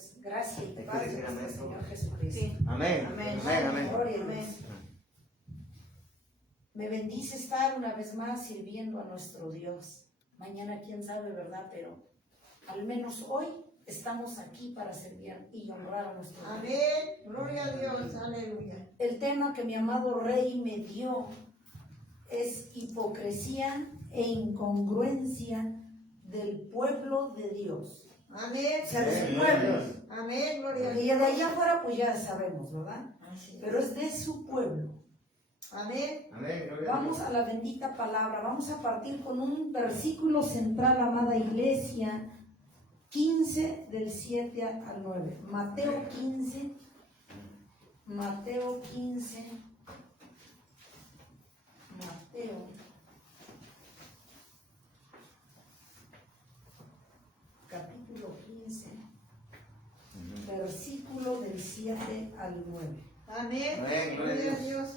Dios, gracias y paz de nuestro Señor Jesucristo. Sí. Amén. Amén. Amén. Amén. Gloria a Dios. Me bendice estar una vez más sirviendo a nuestro Dios. Mañana quién sabe, ¿verdad? Pero al menos hoy estamos aquí para servir y honrar a nuestro Dios. Amén. Gloria a Dios. Aleluya. El tema que mi amado Rey me dio es hipocresía e incongruencia del pueblo de Dios. Amén. O sea, de su Amén. pueblo. Amén. Gloria a Y Dios. de allá afuera pues ya sabemos, ¿verdad? Así es. Pero es de su pueblo. Amén. Amén. Gloria a Vamos Dios. a la bendita palabra. Vamos a partir con un versículo central, amada iglesia, 15 del 7 al 9. Mateo 15. Mateo 15. Mateo. Capítulo 15. Versículo del 7 al 9. Amén. Amén. Gloria a Gloria a Dios. Dios.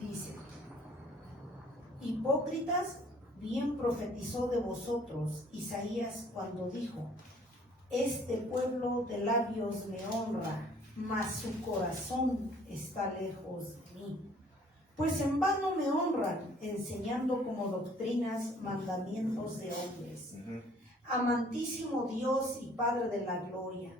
Dice: hipócritas, bien profetizó de vosotros Isaías cuando dijo: este pueblo de labios me honra, mas su corazón está lejos de mí. Pues en vano me honran, enseñando como doctrinas mandamientos de hombres. Amantísimo Dios y Padre de la gloria,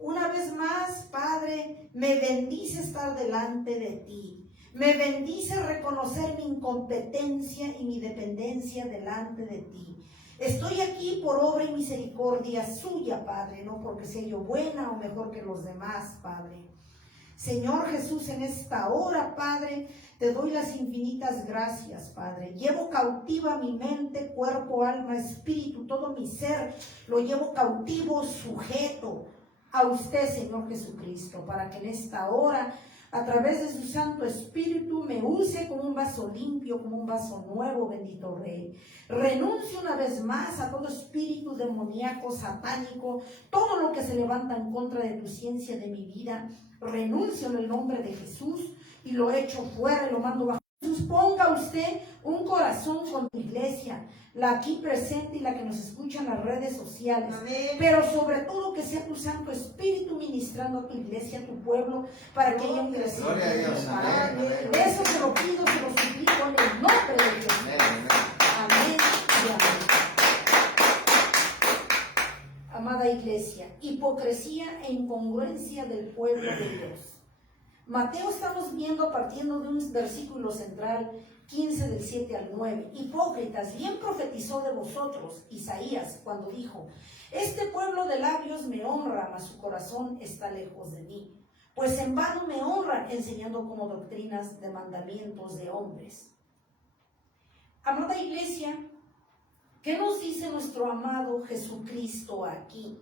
una vez más, Padre, me bendice estar delante de ti. Me bendice reconocer mi incompetencia y mi dependencia delante de ti. Estoy aquí por obra y misericordia suya, Padre, no porque sea yo buena o mejor que los demás, Padre. Señor Jesús, en esta hora, Padre, te doy las infinitas gracias, Padre. Llevo cautiva mi mente, cuerpo, alma, espíritu, todo mi ser. Lo llevo cautivo, sujeto a usted, Señor Jesucristo, para que en esta hora, a través de su Santo Espíritu, me use como un vaso limpio, como un vaso nuevo, bendito Rey. Renuncio una vez más a todo espíritu demoníaco, satánico, todo lo que se levanta en contra de tu ciencia de mi vida. Renuncio en el nombre de Jesús y lo echo fuera y lo mando bajo. Jesús, ponga usted un corazón con tu iglesia, la aquí presente y la que nos escucha en las redes sociales. Amén. Pero sobre todo que sea tu Santo Espíritu ministrando a tu iglesia, a tu pueblo, para que haya un crecimiento. Gloria a Dios. Amén. Amén. Eso te lo pido, te lo suplico en el nombre de Jesús. Amén. Amén. Amén y amén. Amada iglesia, hipocresía e incongruencia del pueblo de Dios. Mateo estamos viendo partiendo de un versículo central, 15 del 7 al 9. Hipócritas, bien profetizó de vosotros Isaías cuando dijo: este pueblo de labios me honra, mas su corazón está lejos de mí. Pues en vano me honran, enseñando como doctrinas de mandamientos de hombres. Amada iglesia, ¿qué nos dice nuestro amado Jesucristo aquí?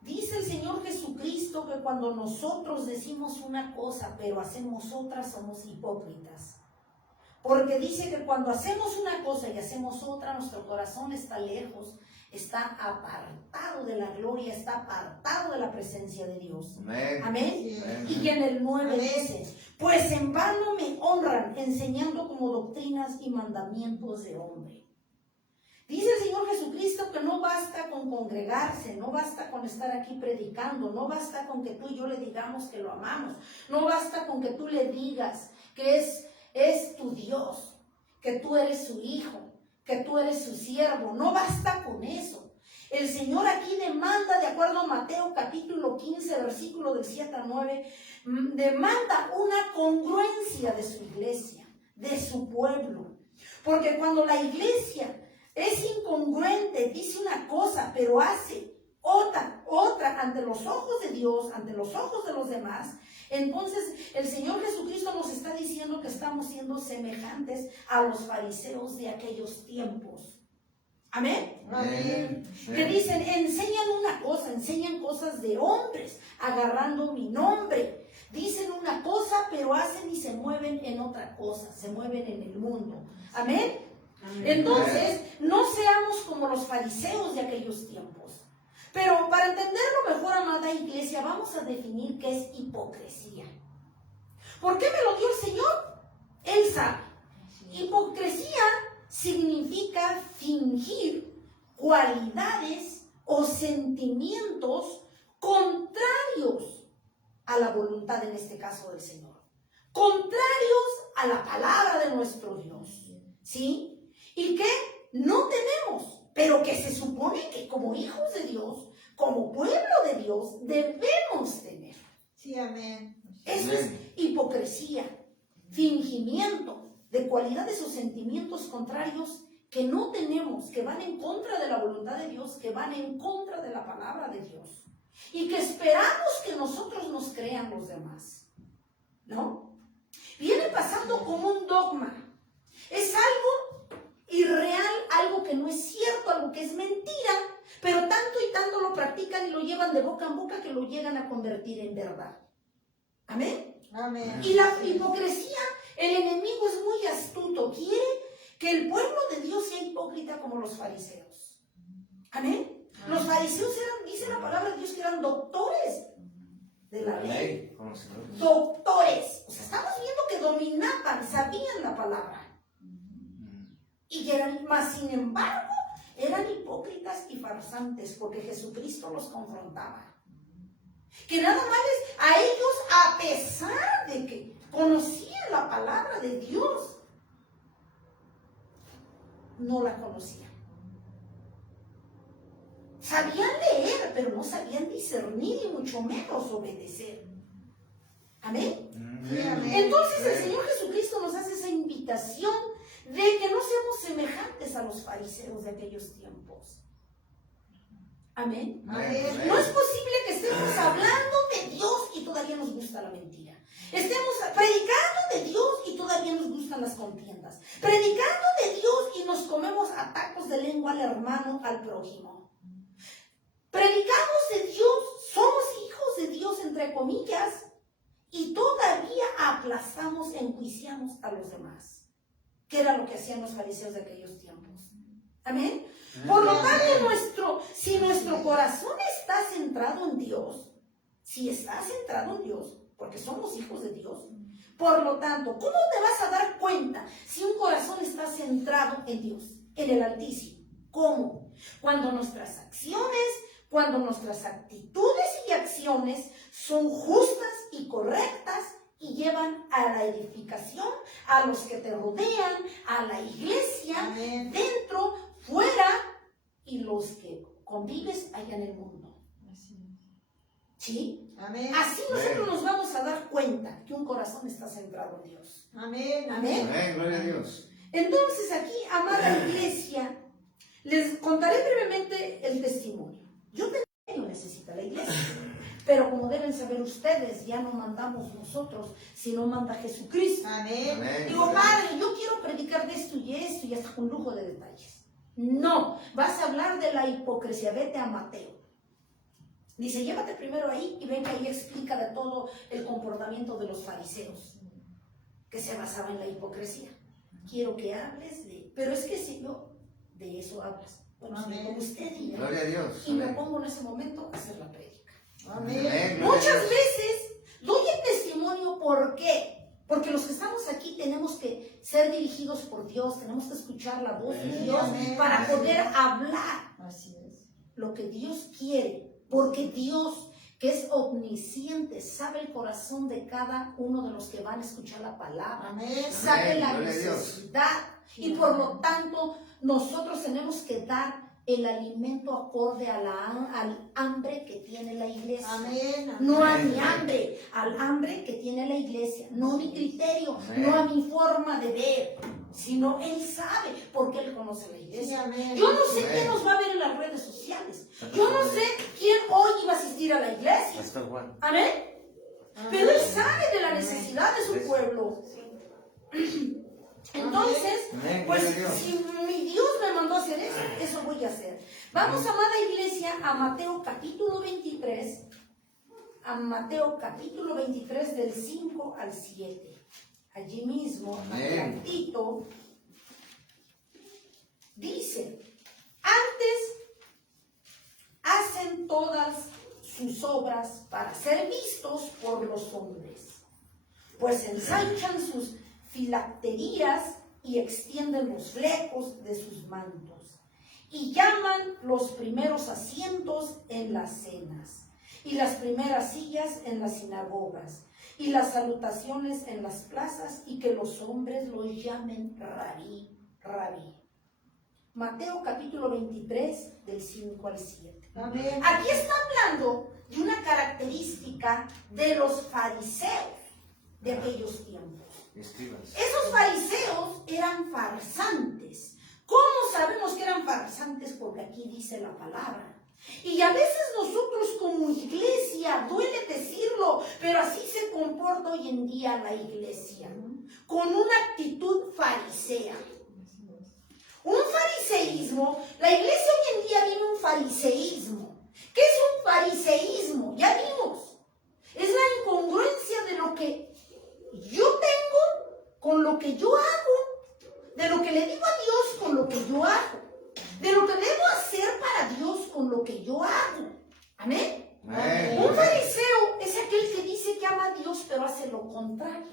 Dice el Señor Jesucristo que cuando nosotros decimos una cosa pero hacemos otra, somos hipócritas. Porque dice que cuando hacemos una cosa y hacemos otra, nuestro corazón está lejos, está apartado de la gloria, está apartado de la presencia de Dios. Amén. Amén. Amén. Y en el 9 Amén. dice: pues en vano me honran, enseñando como doctrinas y mandamientos de hombre. Dice el Señor Jesucristo que no basta con congregarse, no basta con estar aquí predicando, no basta con que tú y yo le digamos que lo amamos, no basta con que tú le digas que es tu Dios, que tú eres su hijo, que tú eres su siervo. No basta con eso. El Señor aquí demanda, de acuerdo a Mateo capítulo 15, versículo del 7 al 9, demanda una congruencia de su iglesia, de su pueblo. Porque cuando la iglesia es incongruente, dice una cosa, pero hace otra ante los ojos de Dios, ante los ojos de los demás, entonces el Señor Jesucristo nos está diciendo que estamos siendo semejantes a los fariseos de aquellos tiempos. Amén. Amén. Que dicen, enseñan una cosa, enseñan cosas de hombres, agarrando mi nombre. Dicen una cosa, pero hacen y se mueven en otra cosa, se mueven en el mundo. Amén. Entonces, no seamos como los fariseos de aquellos tiempos. Pero para entenderlo mejor, amada iglesia, vamos a definir qué es hipocresía. ¿Por qué me lo dio el Señor? Él sabe. Hipocresía significa fingir cualidades o sentimientos contrarios a la voluntad, en este caso del Señor, contrarios a la palabra de nuestro Dios, ¿sí? Y que no tenemos, pero que se supone que como hijos de Dios, como pueblo de Dios, debemos tener. Sí, amén. Eso es hipocresía, fingimiento de cualidades o sentimientos contrarios que no tenemos, que van en contra de la voluntad de Dios, que van en contra de la palabra de Dios, y que esperamos que nosotros nos crean los demás, ¿no? Viene pasando como un dogma. Es algo irreal, algo que no es cierto, algo que es mentira, pero tanto y tanto lo practican y lo llevan de boca en boca que lo llegan a convertir en verdad. Amén. Amén. Y la hipocresía, el enemigo es muy astuto, quiere que el pueblo de Dios sea hipócrita como los fariseos. Amén. Los fariseos eran, dice la palabra de Dios, que eran doctores de la ley. Doctores. O sea, estamos viendo que dominaban, sabían la palabra. Y eran, más sin embargo, eran hipócritas y farsantes porque Jesucristo los confrontaba. Que nada más a ellos, a pesar de que conocían la palabra de Dios, no la conocían. Sabían leer, pero no sabían discernir y mucho menos obedecer. Amén. Sí, amén. Entonces el Señor Jesucristo nos hace esa invitación de que no seamos semejantes a los fariseos de aquellos tiempos. Amén. Amén. No es posible que estemos hablando de Dios y todavía nos gusta la mentira. Estemos predicando de Dios y todavía nos gustan las contiendas. Predicando de Dios y nos comemos a tacos de lengua al hermano, al prójimo. Predicamos de Dios, somos hijos de Dios, entre comillas, y todavía aplastamos, enjuiciamos a los demás. ¿Qué era lo que hacían los fariseos de aquellos tiempos? Amén. Por lo tanto, si nuestro corazón está centrado en Dios, si está centrado en Dios, porque somos hijos de Dios, por lo tanto, ¿cómo te vas a dar cuenta si un corazón está centrado en Dios, en el Altísimo? ¿Cómo? Cuando nuestras acciones, cuando nuestras actitudes y acciones son justas y correctas y llevan a la edificación, a los que te rodean, a la iglesia, Amén. dentro, fuera, y los que convives allá en el mundo. ¿Sí? Amén. Así nosotros nos vamos a dar cuenta que un corazón está centrado en Dios. Amén. Amén. Amén, gloria a Dios. Entonces aquí, amada iglesia, les contaré brevemente el testimonio. Yo no necesita la iglesia, pero como deben saber ustedes, ya no mandamos nosotros, sino manda Jesucristo. Amén. Amén. Digo, padre, yo quiero predicar de esto y hasta con lujo de detalles. No, vas a hablar de la hipocresía, vete a Mateo. Dice, llévate primero ahí y ven que ahí explica de todo el comportamiento de los fariseos, que se basaba en la hipocresía. Quiero que hables de... Pero es que si no, de eso hablas. Bueno, Amén. como usted diga. Gloria a Dios. Y me Amén. pongo en ese momento a hacer la prédica. Amén. Amén, gloria a Muchas Dios. veces doy el testimonio, ¿por qué? Porque los que estamos aquí tenemos que ser dirigidos por Dios, tenemos que escuchar la voz de Amén. Dios Amén. para poder hablar Así es. lo que Dios quiere, porque Dios, que es omnisciente, sabe el corazón de cada uno de los que van a escuchar la palabra, Amén. sabe la Gloria a Dios. necesidad, y por lo tanto nosotros tenemos que dar el alimento acorde a al hambre que tiene la iglesia. Amén. No a Amén. mi hambre, al hambre que tiene la iglesia, no a mi criterio, Amén. no a mi forma de ver, sino Él sabe porque Él conoce la Sí, iglesia. amén. Yo no sé Amén. quién nos va a ver en las redes sociales, yo no sé quién hoy iba a asistir a la iglesia, Pastor Juan. amén, pero Él sabe de la necesidad de su pueblo. Entonces, Amén. pues Gloria a Dios. si mi Dios me mandó a hacer eso, eso voy a hacer. Vamos, amada iglesia, a Mateo capítulo 23, a Mateo capítulo 23 del 5 al 7. Allí mismo, Amén. adelantito, dice, antes hacen todas sus obras para ser vistos por los hombres, pues ensanchan sus filacterías y extienden los flecos de sus mantos, y llaman los primeros asientos en las cenas, y las primeras sillas en las sinagogas, y las salutaciones en las plazas, y que los hombres los llamen rabí, rabí. Mateo capítulo 23, del 5 al 7. Amén. Aquí está hablando de una característica de los fariseos de aquellos tiempos. Escribas. Esos fariseos eran farsantes. ¿Cómo sabemos que eran farsantes? Porque aquí dice la palabra. Y a veces nosotros como iglesia, duele decirlo, pero así se comporta hoy en día la iglesia, con una actitud farisea. Un fariseísmo, la iglesia hoy en día vive un fariseísmo. ¿Qué es un fariseísmo? Ya vimos. Es la incongruencia de lo que yo tengo con lo que yo hago, de lo que le digo a Dios con lo que yo hago, de lo que debo hacer para Dios con lo que yo hago. Amén. Amén. Un fariseo es aquel que dice que ama a Dios pero hace lo contrario.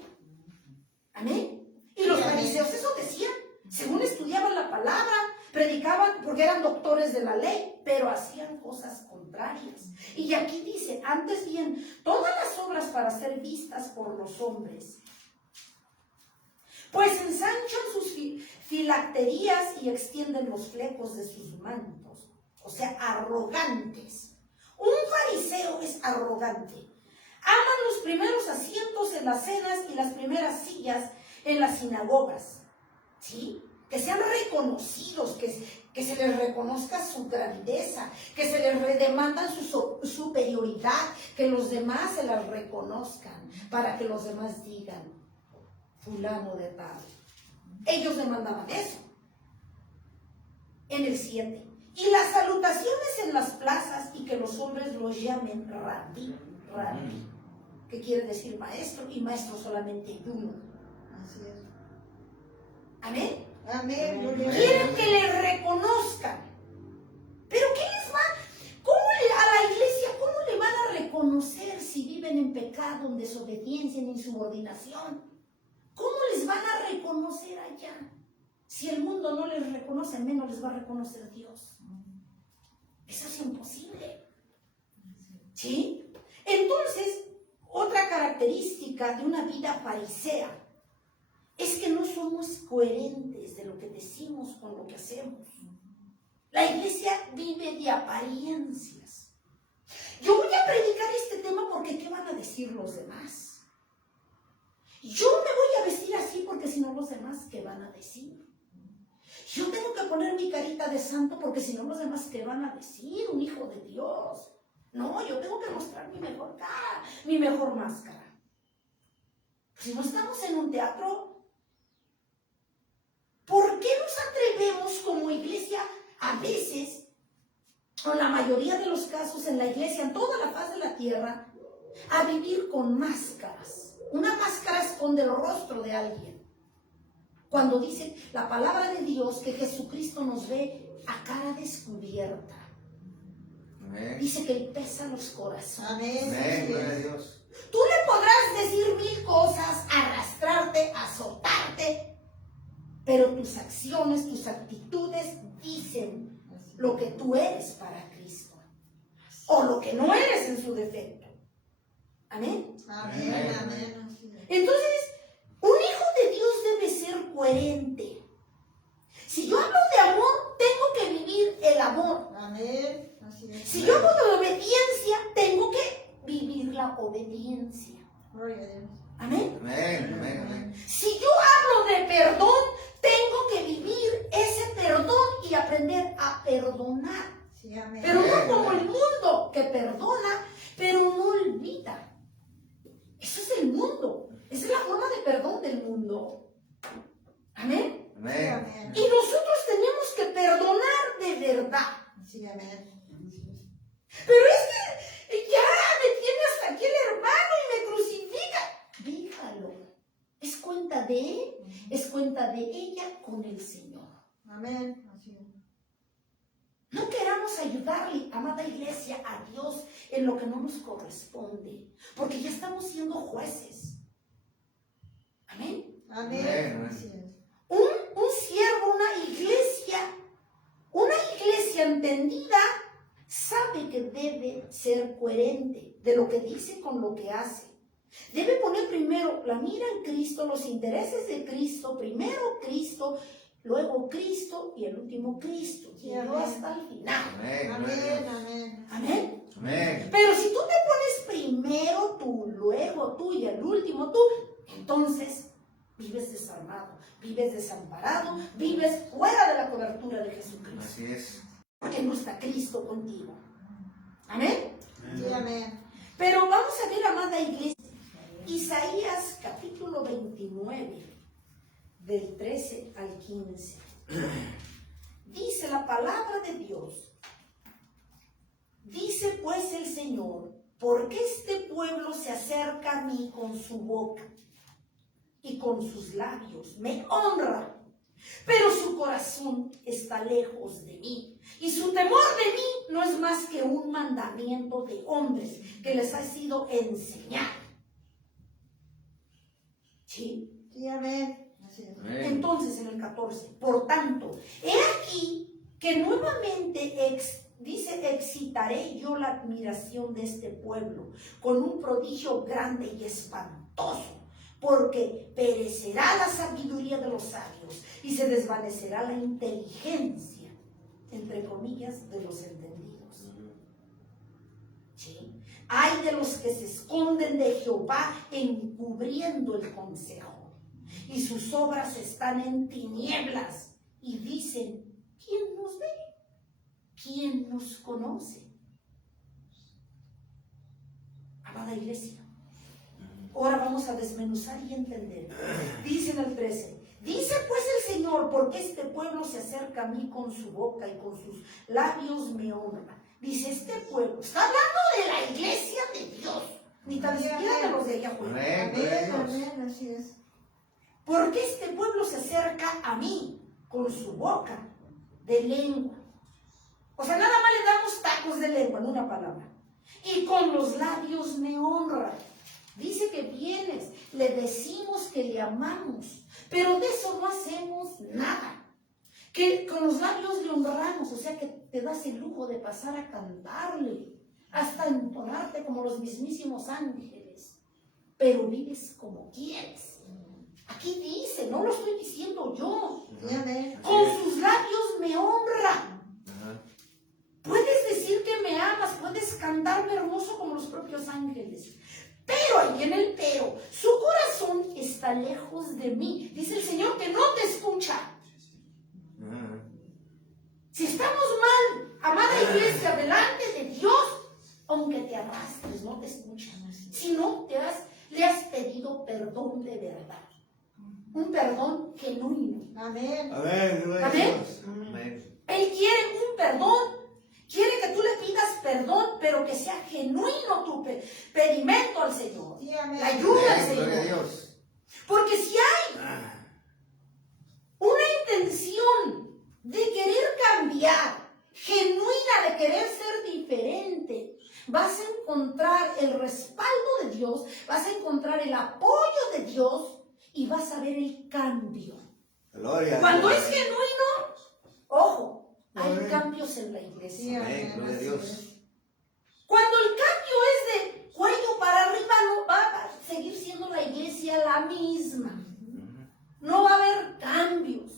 Amén. Y los fariseos eso decían. Según estudiaban la palabra, predicaban porque eran doctores de la ley, pero hacían cosas contrarias. Y aquí dice, antes bien, todas las obras para ser vistas por los hombres, pues ensanchan sus filacterías y extienden los flecos de sus mantos. O sea, arrogantes. Un fariseo es arrogante. Aman los primeros asientos en las cenas y las primeras sillas en las sinagogas. ¿Sí? Que sean reconocidos, que se les reconozca su grandeza, que se les demandan su superioridad, que los demás se las reconozcan, para que los demás digan, fulano de tal. Ellos demandaban eso. En el 7. Y las salutaciones en las plazas y que los hombres los llamen rabí, rabí. ¿Qué quiere decir maestro? Y maestro solamente hay uno. Así es. Amén. Amén. Gloria a Dios. Quieren que les reconozcan. Pero ¿qué les va? A la iglesia, cómo le van a reconocer si viven en pecado, en desobediencia, en insubordinación? ¿Cómo les van a reconocer allá? Si el mundo no les reconoce, menos les va a reconocer Dios. Eso es imposible. ¿Sí? Entonces, otra característica de una vida farisea es que no somos coherentes de lo que decimos con lo que hacemos. La iglesia vive de apariencias. Yo voy a predicar este tema porque ¿qué van a decir los demás? Yo me voy a vestir así porque si no los demás, ¿qué van a decir? Yo tengo que poner mi carita de santo porque si no los demás, ¿qué van a decir? Un hijo de Dios. No, yo tengo que mostrar mi mejor cara, mi mejor máscara. Si no estamos en un teatro, ¿por qué nos atrevemos como iglesia a veces, o en la mayoría de los casos en la iglesia, en toda la faz de la tierra, a vivir con máscaras? Una máscara esconde el rostro de alguien. Cuando dice la palabra de Dios que Jesucristo nos ve a cara descubierta. Amén. Dice que Él pesa los corazones. Amén. Amén. Gloria a Dios. Tú le podrás decir 1000 cosas, arrastrarte, azotarte, pero tus acciones, tus actitudes dicen lo que tú eres para Cristo o lo que no eres en su defecto. Amén. Amén. Amén. Entonces, un hijo de Dios debe ser coherente. Si yo hablo de amor, tengo que vivir el amor. Amén. Así es. Si yo hablo de obediencia, tengo que vivir la obediencia. Gloria a Dios. Amén. Amén. Amén. Amén. Si yo hablo de perdón, tengo que vivir ese perdón y aprender a perdonar. Sí, amén. Pero no como el mundo que perdona, pero no olvida. Eso es el mundo. Esa es la forma de perdón del mundo. Amén. Amén. Amén. Y nosotros tenemos que perdonar de verdad. Sí, amén. Pero es que ya me tiene hasta aquí el hermano y me crucifica. Déjalo. Es cuenta de él, es cuenta de ella con el Señor. Amén. Así es. No queramos ayudarle, amada iglesia, a Dios en lo que no nos corresponde, porque ya estamos siendo jueces. Amén. Amén. Así es. Un siervo, una iglesia entendida sabe que debe ser coherente de lo que dice con lo que hace. Debe poner primero la mira en Cristo, los intereses de Cristo, primero Cristo, luego Cristo y el último Cristo. Y no hasta el final. Amén. Amén, amén. Amén. Amén. Pero si tú te pones primero tú, luego tú y el último tú, entonces vives desarmado, vives desamparado, vives fuera de la cobertura de Jesucristo. Así es. Porque no está Cristo contigo. Amén. Sí, amén. Pero vamos a ver, amada iglesia, Isaías capítulo 29, del 13 al 15. Dice la palabra de Dios. Dice pues el Señor, porque este pueblo se acerca a mí con su boca y con sus labios me honra, pero su corazón está lejos de mí. Y su temor de mí no es más que un mandamiento de hombres que les ha sido enseñado. ¿Sí? Sí, amén. Así es. Amén. Entonces, en el 14, por tanto, he aquí que nuevamente dice, excitaré yo la admiración de este pueblo con un prodigio grande y espantoso, porque perecerá la sabiduría de los sabios y se desvanecerá la inteligencia, entre comillas, de los entendidos. ¿Sí? Hay de los que se esconden de Jehová encubriendo el consejo, y sus obras están en tinieblas, y dicen, ¿quién nos ve? ¿Quién nos conoce? Amada iglesia, ahora vamos a desmenuzar y entender. Dice en el 13, dice pues el Señor, porque este pueblo se acerca a mí con su boca y con sus labios me honra. Dice, este pueblo, está hablando de la iglesia de Dios, ni tan siquiera de los de allá afuera. Amén. Gloria a Amén, Dios. amén. Así es. Porque este pueblo se acerca a mí con su boca de lengua. O sea, nada más le damos tacos de lengua, en una palabra. Y con los labios me honra. Dice que vienes, le decimos que le amamos, pero de eso no hacemos nada. Que con los labios le honramos, o sea que te das el lujo de pasar a cantarle, hasta entonarte como los mismísimos ángeles, pero vives como quieres. Aquí dice, no lo estoy diciendo yo, Sí, amén. con sus labios me honra. Ajá. Puedes decir que me amas, puedes cantarme hermoso como los propios ángeles. Pero ahí viene el pero. Su corazón está lejos de mí. Dice el Señor que no te escucha. Ajá. Si estamos mal, amada iglesia, delante de Dios, aunque te arrastres, no te escucha. Si no le has pedido perdón de verdad. Un perdón genuino. Amén. Amén. Gloria a Amén. Dios. Amén. Él quiere un perdón. Quiere que tú le pidas perdón, pero que sea genuino tu pedimento al Señor. Sí, amén. La ayuda al Amén. Gloria a Señor. Dios. Porque si hay una intención de querer cambiar, genuina, de querer ser diferente, vas a encontrar el respaldo de Dios, vas a encontrar el apoyo de Dios y vas a ver el cambio. Gloria a Cuando Dios. es genuino, ojo, hay Amén. cambios en la Sí, iglesia. Amén. Gloria a así Dios. es. Cuando el cambio es de cuello para arriba, no va a seguir siendo la iglesia la misma. No va a haber cambios.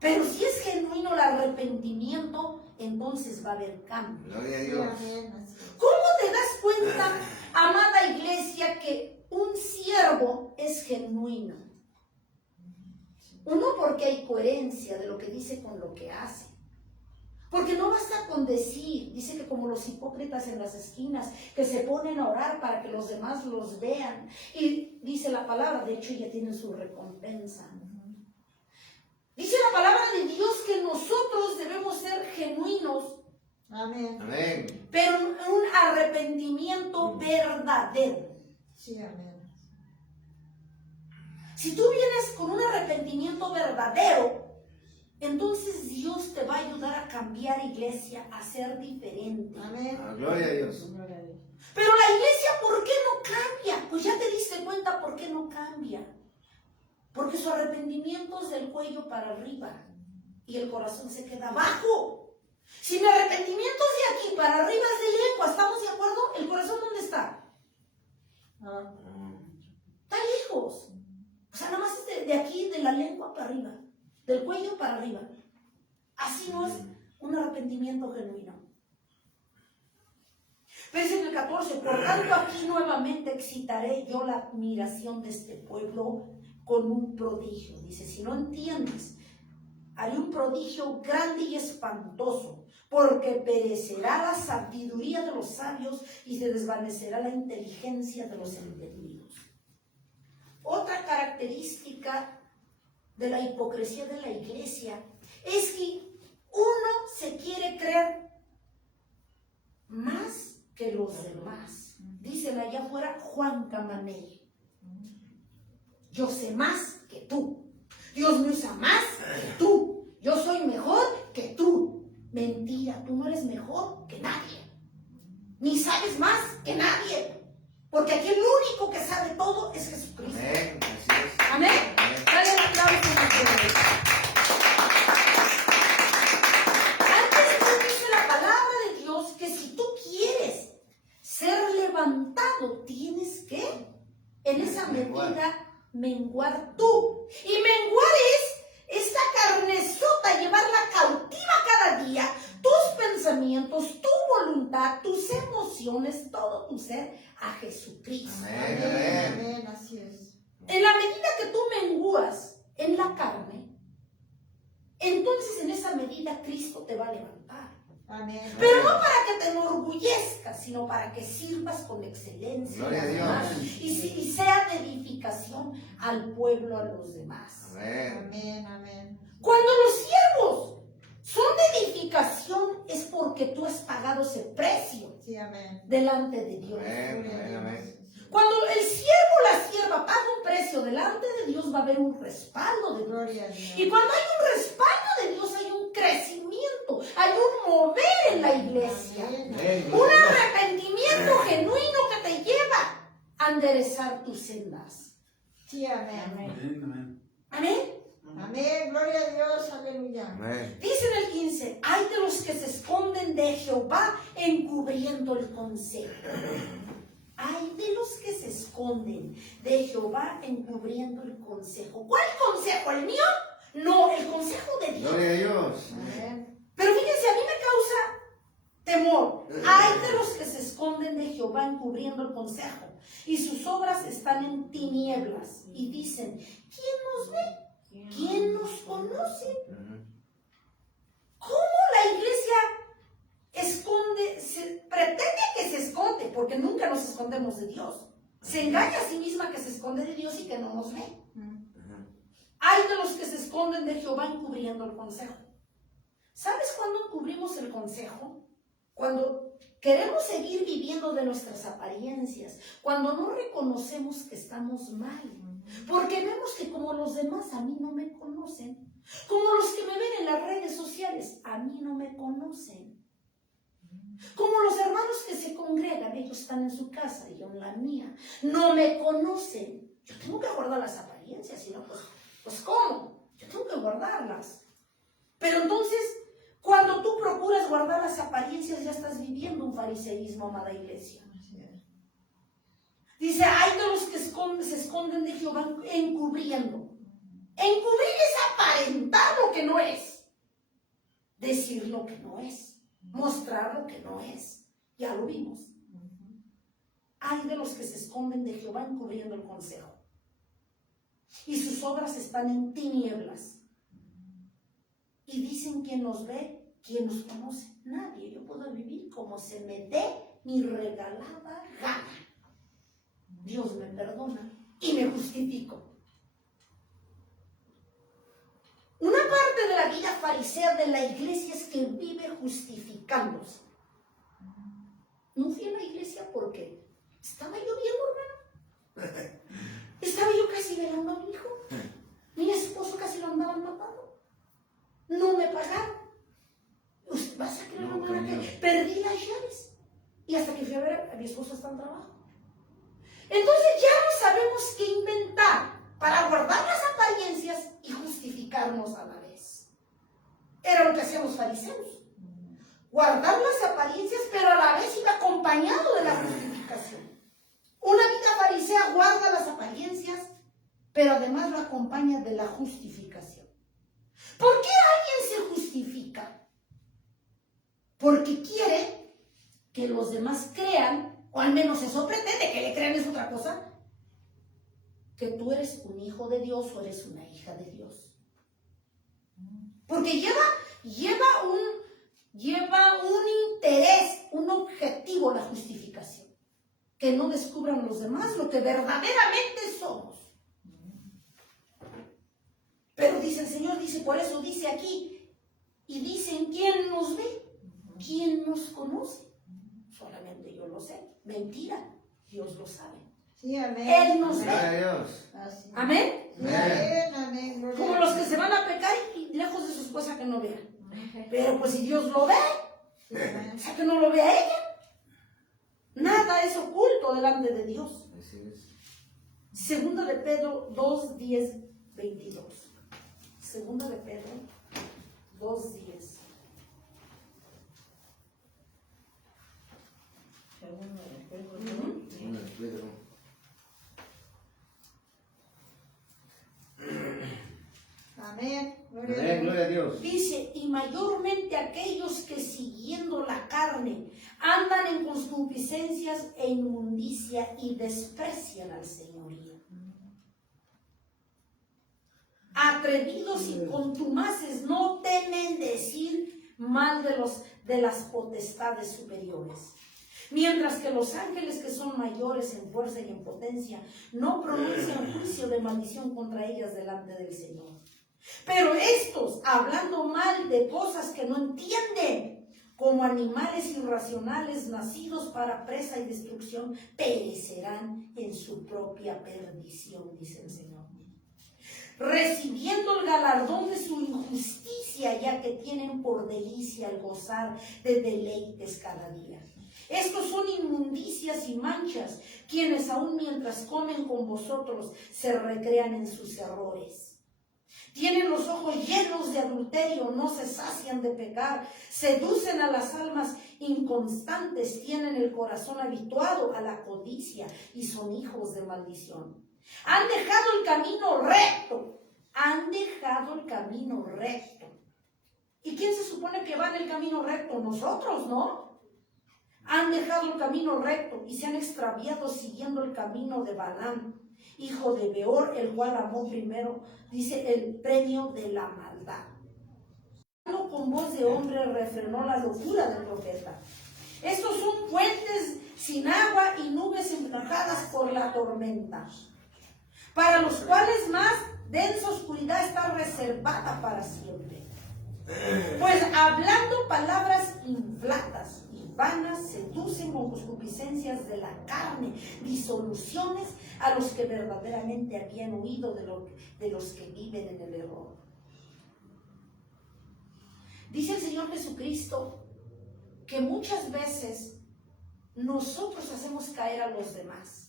Pero si es genuino el arrepentimiento, entonces va a haber cambios. Gloria a Sí, Dios. amén. Así es. ¿Cómo te das cuenta, amada iglesia, que un siervo es genuino? Uno, porque hay coherencia de lo que dice con lo que hace. Porque no basta con decir, dice que como los hipócritas en las esquinas, que se ponen a orar para que los demás los vean. Y dice la palabra, de hecho ya tienen su recompensa. Dice la palabra de Dios que nosotros debemos ser genuinos, Amén. Amén. pero un arrepentimiento verdadero. Sí, amén. Si tú vienes con un arrepentimiento verdadero, entonces Dios te va a ayudar a cambiar, iglesia, a ser diferente. Amén. Ah, gloria a Dios. Pero la iglesia, ¿por qué no cambia? Pues ya te diste cuenta por qué no cambia. Porque su arrepentimiento es del cuello para arriba y el corazón se queda abajo. Si mi arrepentimiento es de aquí para arriba es de lengua, ¿estamos de acuerdo? ¿El corazón dónde está? Está lejos. O sea, nada más es de aquí, de la lengua para arriba, del cuello para arriba. Así no es un arrepentimiento genuino. Verso en el 14, por tanto aquí nuevamente excitaré yo la admiración de este pueblo con un prodigio. Dice, si no entiendes, haré un prodigio grande y espantoso, porque perecerá la sabiduría de los sabios y se desvanecerá la inteligencia de los entendidos. Otra característica de la hipocresía de la iglesia es que uno se quiere creer más que los demás. Dicen allá afuera Juan Camaney. Yo sé más que tú. Dios me usa más que tú. Yo soy mejor que tú. Mentira, tú no eres mejor que nadie. Ni sabes más que nadie. Porque aquí el único que sabe todo es Jesucristo. Amén. Así es. Amén. Amén. Dale el aplauso a Dios. Antes dice la palabra de Dios que si tú quieres ser levantado, tienes que, en esa medida, menguar tú. Y menguar es esta carnesota, llevarla cautiva cada día, tus pensamientos, tu voluntad, tus emociones, todo tu ser a Jesucristo. Amén. Amén, Amén. amén, así es. En la medida que tú menguas en la carne, entonces en esa medida Cristo te va a levantar. Amén. Pero no para que te enorgullezcas, sino para que sirvas con excelencia Gloria a Dios. demás, y sea de edificación al pueblo, a los demás. Amén. Amén, amén. Cuando los siervos son de edificación es porque tú has pagado ese precio Sí, amén. delante de Dios. Amén. Gloria a Amén. Dios. Amén. Cuando el siervo o la sierva paga un precio delante de Dios, va a haber un respaldo de Dios. Gloria a Dios. Y cuando hay un respaldo de Dios, hay un crecimiento, hay un mover en la iglesia. Amén. Amén. Un arrepentimiento genuino que te lleva a enderezar tus sendas. Sí, amén. Amén. Amén. Amén, gloria a Dios, aleluya. Amén. Dice en el 15, hay de los que se esconden de Jehová encubriendo el consejo. Hay de los que se esconden de Jehová encubriendo el consejo. ¿Cuál consejo? ¿El mío? No, el consejo de Dios. Gloria a Dios. Amén. Pero fíjense, a mí me causa temor. Hay de los que se esconden de Jehová encubriendo el consejo, y sus obras están en tinieblas. Y dicen, ¿quién nos ve? ¿Quién nos conoce? Ujú. ¿Cómo la iglesia pretende que se esconde? Porque nunca nos escondemos de Dios. Se engaña a sí misma que se esconde de Dios y que no nos ve. Ujú. Hay de los que se esconden de Jehová encubriendo el consejo. ¿Sabes cuándo encubrimos el consejo? Cuando queremos seguir viviendo de nuestras apariencias, cuando no reconocemos que estamos mal, porque vemos que como los demás a mí no me conocen, como los que me ven en las redes sociales a mí no me conocen, como los hermanos que se congregan, ellos están en su casa y yo en la mía, no me conocen. Yo tengo que guardar las apariencias, si no, pues ¿cómo? Yo tengo que guardarlas. Pero entonces, cuando tú procuras guardar las apariencias, ya estás viviendo un fariseísmo, amada iglesia. Así es. Dice, hay de los que se esconden de Jehová encubriendo. Encubrir es aparentar lo que no es. Decir lo que no es. Mostrar lo que no es. Ya lo vimos. Hay de los que se esconden de Jehová encubriendo el consejo. Y sus obras están en tinieblas. Y dicen, ¿quién nos ve? ¿Quién nos conoce? Nadie. Yo puedo vivir como se me dé mi regalada gana. Dios me perdona y me justifico. Una parte de la vida farisea de la iglesia es que vive justificándose. No fui a la iglesia porque estaba lloviendo, hermano. Estaba yo casi velando a mi hijo. Mi esposo casi lo andaban matando. No me pagaron. ¿Usted vas a creer, hermana, que perdí las llaves? Y hasta que fui a ver a mi esposo está en trabajo. Entonces ya no sabemos qué inventar para guardar las apariencias y justificarnos a la vez. hacían los fariseos. Guardar las apariencias, pero a la vez ir acompañado de la justificación. Una vida farisea guarda las apariencias, pero además lo acompaña de la justificación. ¿Por qué alguien se justifica? Porque quiere que los demás crean, o al menos eso pretende, que le crean es otra cosa, que tú eres un hijo de Dios o eres una hija de Dios. Porque lleva un interés, un objetivo la justificación. Que no descubran los demás lo que verdaderamente somos. Pero dice el Señor, dice, por eso dice aquí, y dicen, ¿quién nos ve? ¿Quién nos conoce? Solamente yo lo sé. Mentira, Dios lo sabe. Sí, amén. Él nos Gloria a ve. Dios. Así. Amén. Sí, amén, amén. Gloria Como a los Dios. que se van a pecar y lejos de su esposa que no vean. Pero pues si Dios lo ve, Sí, amén. o sea que no lo ve a ella. Nada es oculto delante de Dios. Así es. Segunda de Pedro 2, 10, 22. Segunda de Pedro 2, 10. Ujú. Bueno, Pedro. Amén. Gloria a Amén, Dios. gloria a Dios. Dice, y mayormente aquellos que siguiendo la carne andan en concupiscencias e inmundicia y desprecian al señorío. Atrevidos y contumaces no temen decir mal de las potestades superiores. Mientras que los ángeles que son mayores en fuerza y en potencia no pronuncian juicio de maldición contra ellas delante del Señor. Pero estos, hablando mal de cosas que no entienden, como animales irracionales nacidos para presa y destrucción, perecerán en su propia perdición, dice el Señor. Recibiendo el galardón de su injusticia, ya que tienen por delicia el gozar de deleites cada día. Estos son inmundicias y manchas, quienes aun mientras comen con vosotros se recrean en sus errores. Tienen los ojos llenos de adulterio, no se sacian de pecar, seducen a las almas inconstantes, tienen el corazón habituado a la codicia y son hijos de maldición. Han dejado el camino recto, han dejado el camino recto. ¿Y quién se supone que va en el camino recto? Nosotros, ¿no? Han dejado el camino recto y se han extraviado siguiendo el camino de Balaam, hijo de Beor, el cual amó primero, dice, el premio de la maldad. Con voz de hombre refrenó la locura del profeta. Estos son puentes sin agua y nubes empujadas por la tormenta, para los cuales más densa oscuridad está reservada para siempre. Pues hablando palabras infladas y vanas, seducen con concupiscencias de la carne, disoluciones a los que verdaderamente habían huido de los que viven en el error. Dice el Señor Jesucristo que muchas veces nosotros hacemos caer a los demás.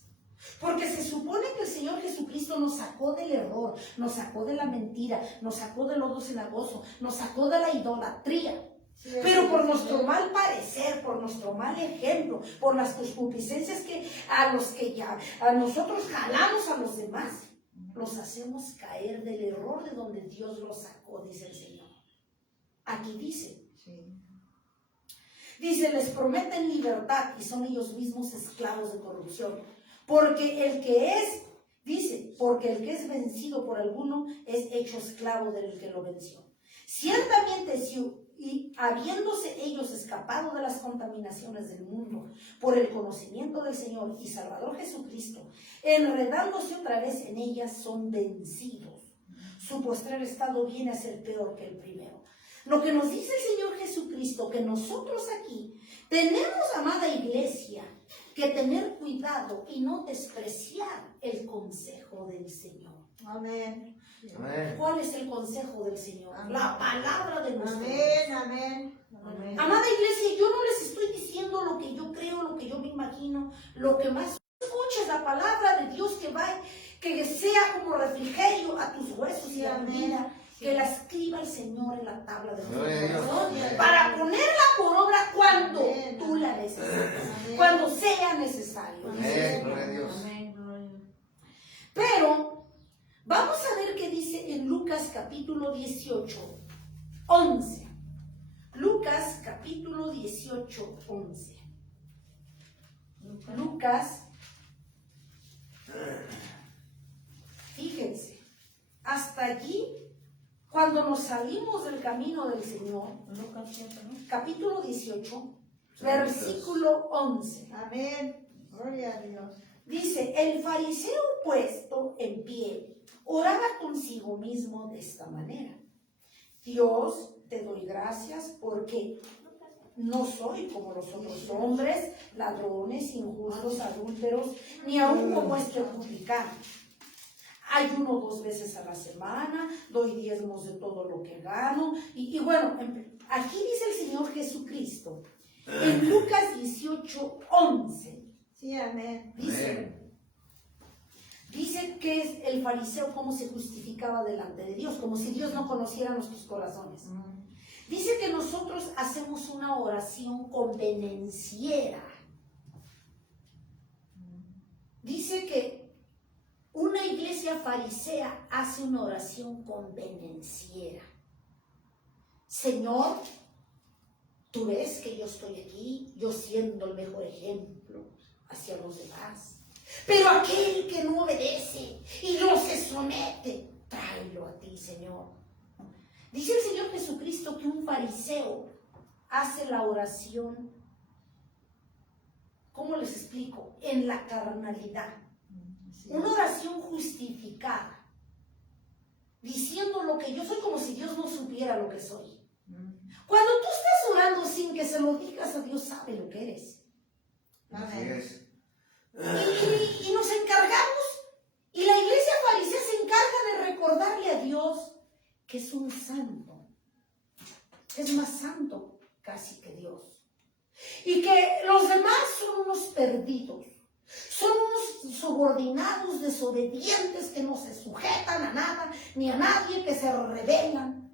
Porque se supone que el Señor Jesucristo nos sacó del error, nos sacó de la mentira, nos sacó del lodo cenagoso, nos sacó de la idolatría. Pero por nuestro mal parecer, por nuestro mal ejemplo, por las concupiscencias a nosotros jalamos a los demás, los hacemos caer del error de donde Dios los sacó, dice el Señor. Aquí dice, les prometen libertad y son ellos mismos esclavos de corrupción. Porque el que es vencido por alguno es hecho esclavo del que lo venció. Ciertamente, y habiéndose ellos escapado de las contaminaciones del mundo por el conocimiento del Señor y Salvador Jesucristo, enredándose otra vez en ellas, son vencidos. Su postrer estado viene a ser peor que el primero. Lo que nos dice el Señor Jesucristo, que nosotros aquí tenemos, amada iglesia, que tener cuidado y no despreciar el consejo del Señor. Amén. Amén. ¿Cuál es el consejo del Señor? Amén. La palabra de nuestro Dios. Amén, amén, amén. Amada iglesia, yo no les estoy diciendo lo que yo creo, lo que yo me imagino, lo que más escuches la palabra de Dios que sea como refrigerio a tus huesos y a tu vida. que la escriba el Señor en la tabla de Gloria a Dios. nuestro corazón, Gloria a Dios. para ponerla por obra cuando Amén. tú la necesites, Amén. cuando sea necesario. Amén, gloria a Dios. Amén, gloria. Pero vamos a ver qué dice en Lucas capítulo 18, 11. Lucas capítulo 18, 11. Lucas, fíjense, hasta allí, cuando nos salimos del camino del Señor, Lucas 7, ¿no? capítulo 18, versículo 11. Amén. Gloria a Dios. Dice, el fariseo puesto en pie, oraba consigo mismo de esta manera. Dios, te doy gracias porque no soy como los otros hombres, ladrones, injustos, adúlteros, ni aun como este publicano. Ayuno 2 veces a la semana, doy diezmos de todo lo que gano. Y bueno, aquí dice el Señor Jesucristo, en Lucas 18, 11, Sí, amén. dice que es el fariseo cómo se justificaba delante de Dios, como si Dios no conociera nuestros corazones. Dice que nosotros hacemos una oración convenenciera. Dice que una iglesia farisea hace una oración convenenciera. Señor, tú ves que yo estoy aquí, yo siendo el mejor ejemplo hacia los demás. Pero aquel que no obedece y no se somete, tráelo a ti, Señor. Dice el Señor Jesucristo que un fariseo hace la oración, ¿cómo les explico? En la carnalidad. Una oración justificada, diciendo lo que yo soy como si Dios no supiera lo que soy. Cuando tú estás orando sin que se lo digas a Dios, sabe lo que eres. Así es. Y nos encargamos, y la iglesia farisea se encarga de recordarle a Dios que es un santo, es más santo casi que Dios, y que los demás son unos perdidos, son unos subordinados, desobedientes, que no se sujetan a nada ni a nadie, que se rebelan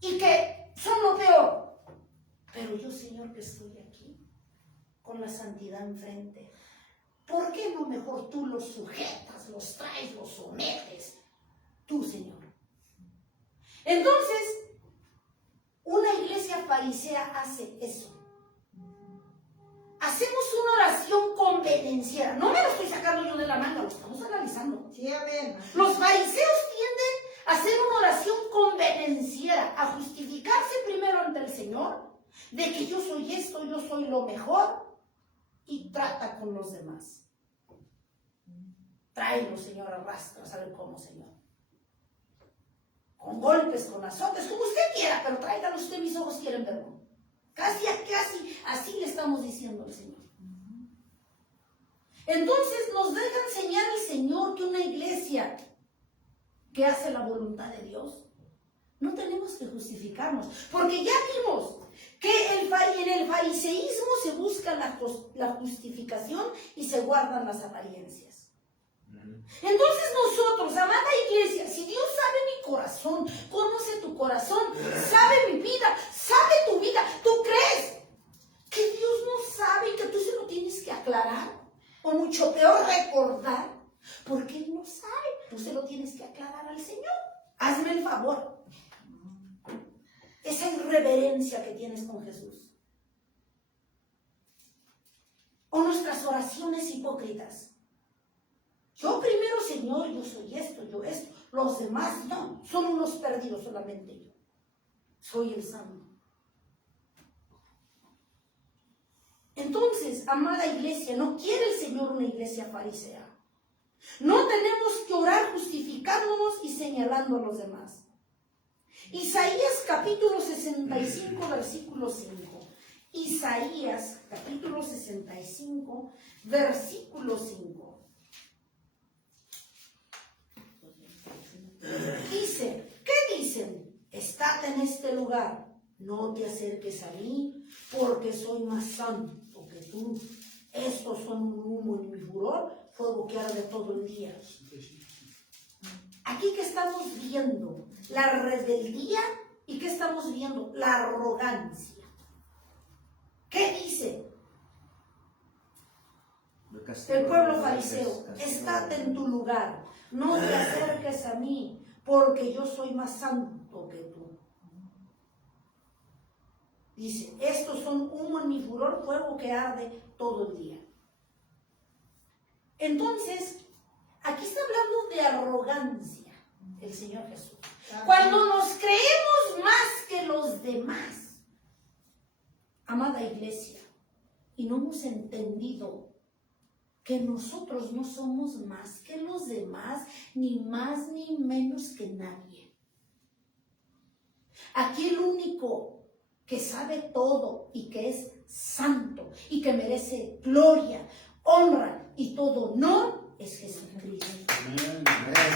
y que son lo peor. Pero yo, Señor, que estoy aquí con la santidad enfrente, ¿por qué no mejor tú los sujetas, los traes, los sometes? Tú, Señor. Entonces, una iglesia farisea hace eso. Hacemos una oración convenenciera. No me lo estoy sacando yo de la manga, lo estamos analizando. Sí, amén. Los fariseos tienden a hacer una oración convenenciera, a justificarse primero ante el Señor, de que yo soy esto, yo soy lo mejor, y trata con los demás. Tráelo, Señor, arrastra, ¿sabe cómo, Señor? Con golpes, con azotes, como usted quiera, pero tráigalo usted, mis ojos quieren verlo. Casi así le estamos diciendo al Señor. Entonces nos deja enseñar el Señor que una iglesia que hace la voluntad de Dios, no tenemos que justificarnos, porque ya vimos que en el fariseísmo se busca la justificación y se guardan las apariencias. Entonces nosotros, amada iglesia, si Dios sabe mi corazón, conoce tu corazón, sabe mi vida, sabe tu vida, ¿tú crees que Dios no sabe y que tú se lo tienes que aclarar? O mucho peor, recordar, porque Él no sabe, tú se lo tienes que aclarar al Señor. Hazme el favor. Esa irreverencia que tienes con Jesús. O nuestras oraciones hipócritas. Yo primero, Señor, yo soy esto, yo esto. Los demás no, son unos perdidos, solamente yo. Soy el santo. Entonces, amada iglesia, no quiere el Señor una iglesia farisea. No tenemos que orar justificándonos y señalando a los demás. Isaías capítulo 65, versículo 5. Isaías capítulo 65, versículo 5. Dice, ¿qué dicen? Estate en este lugar, no te acerques a mí, porque soy más santo que tú. Estos son un humo en mi furor, fuego que arde todo el día. Aquí que estamos viendo la rebeldía y ¿qué estamos viendo? La arrogancia. ¿Qué dice? El pueblo fariseo, estate en tu lugar, no te acerques a mí, porque yo soy más santo que tú. Dice, estos son humo en mi furor, fuego que arde todo el día. Entonces, aquí está hablando de arrogancia el Señor Jesús. Cuando nos creemos más que los demás, amada iglesia, y no hemos entendido que nosotros no somos más que los demás, ni más ni menos que nadie. Aquí el único que sabe todo y que es santo y que merece gloria, honra y todo honor es Jesucristo. Amén.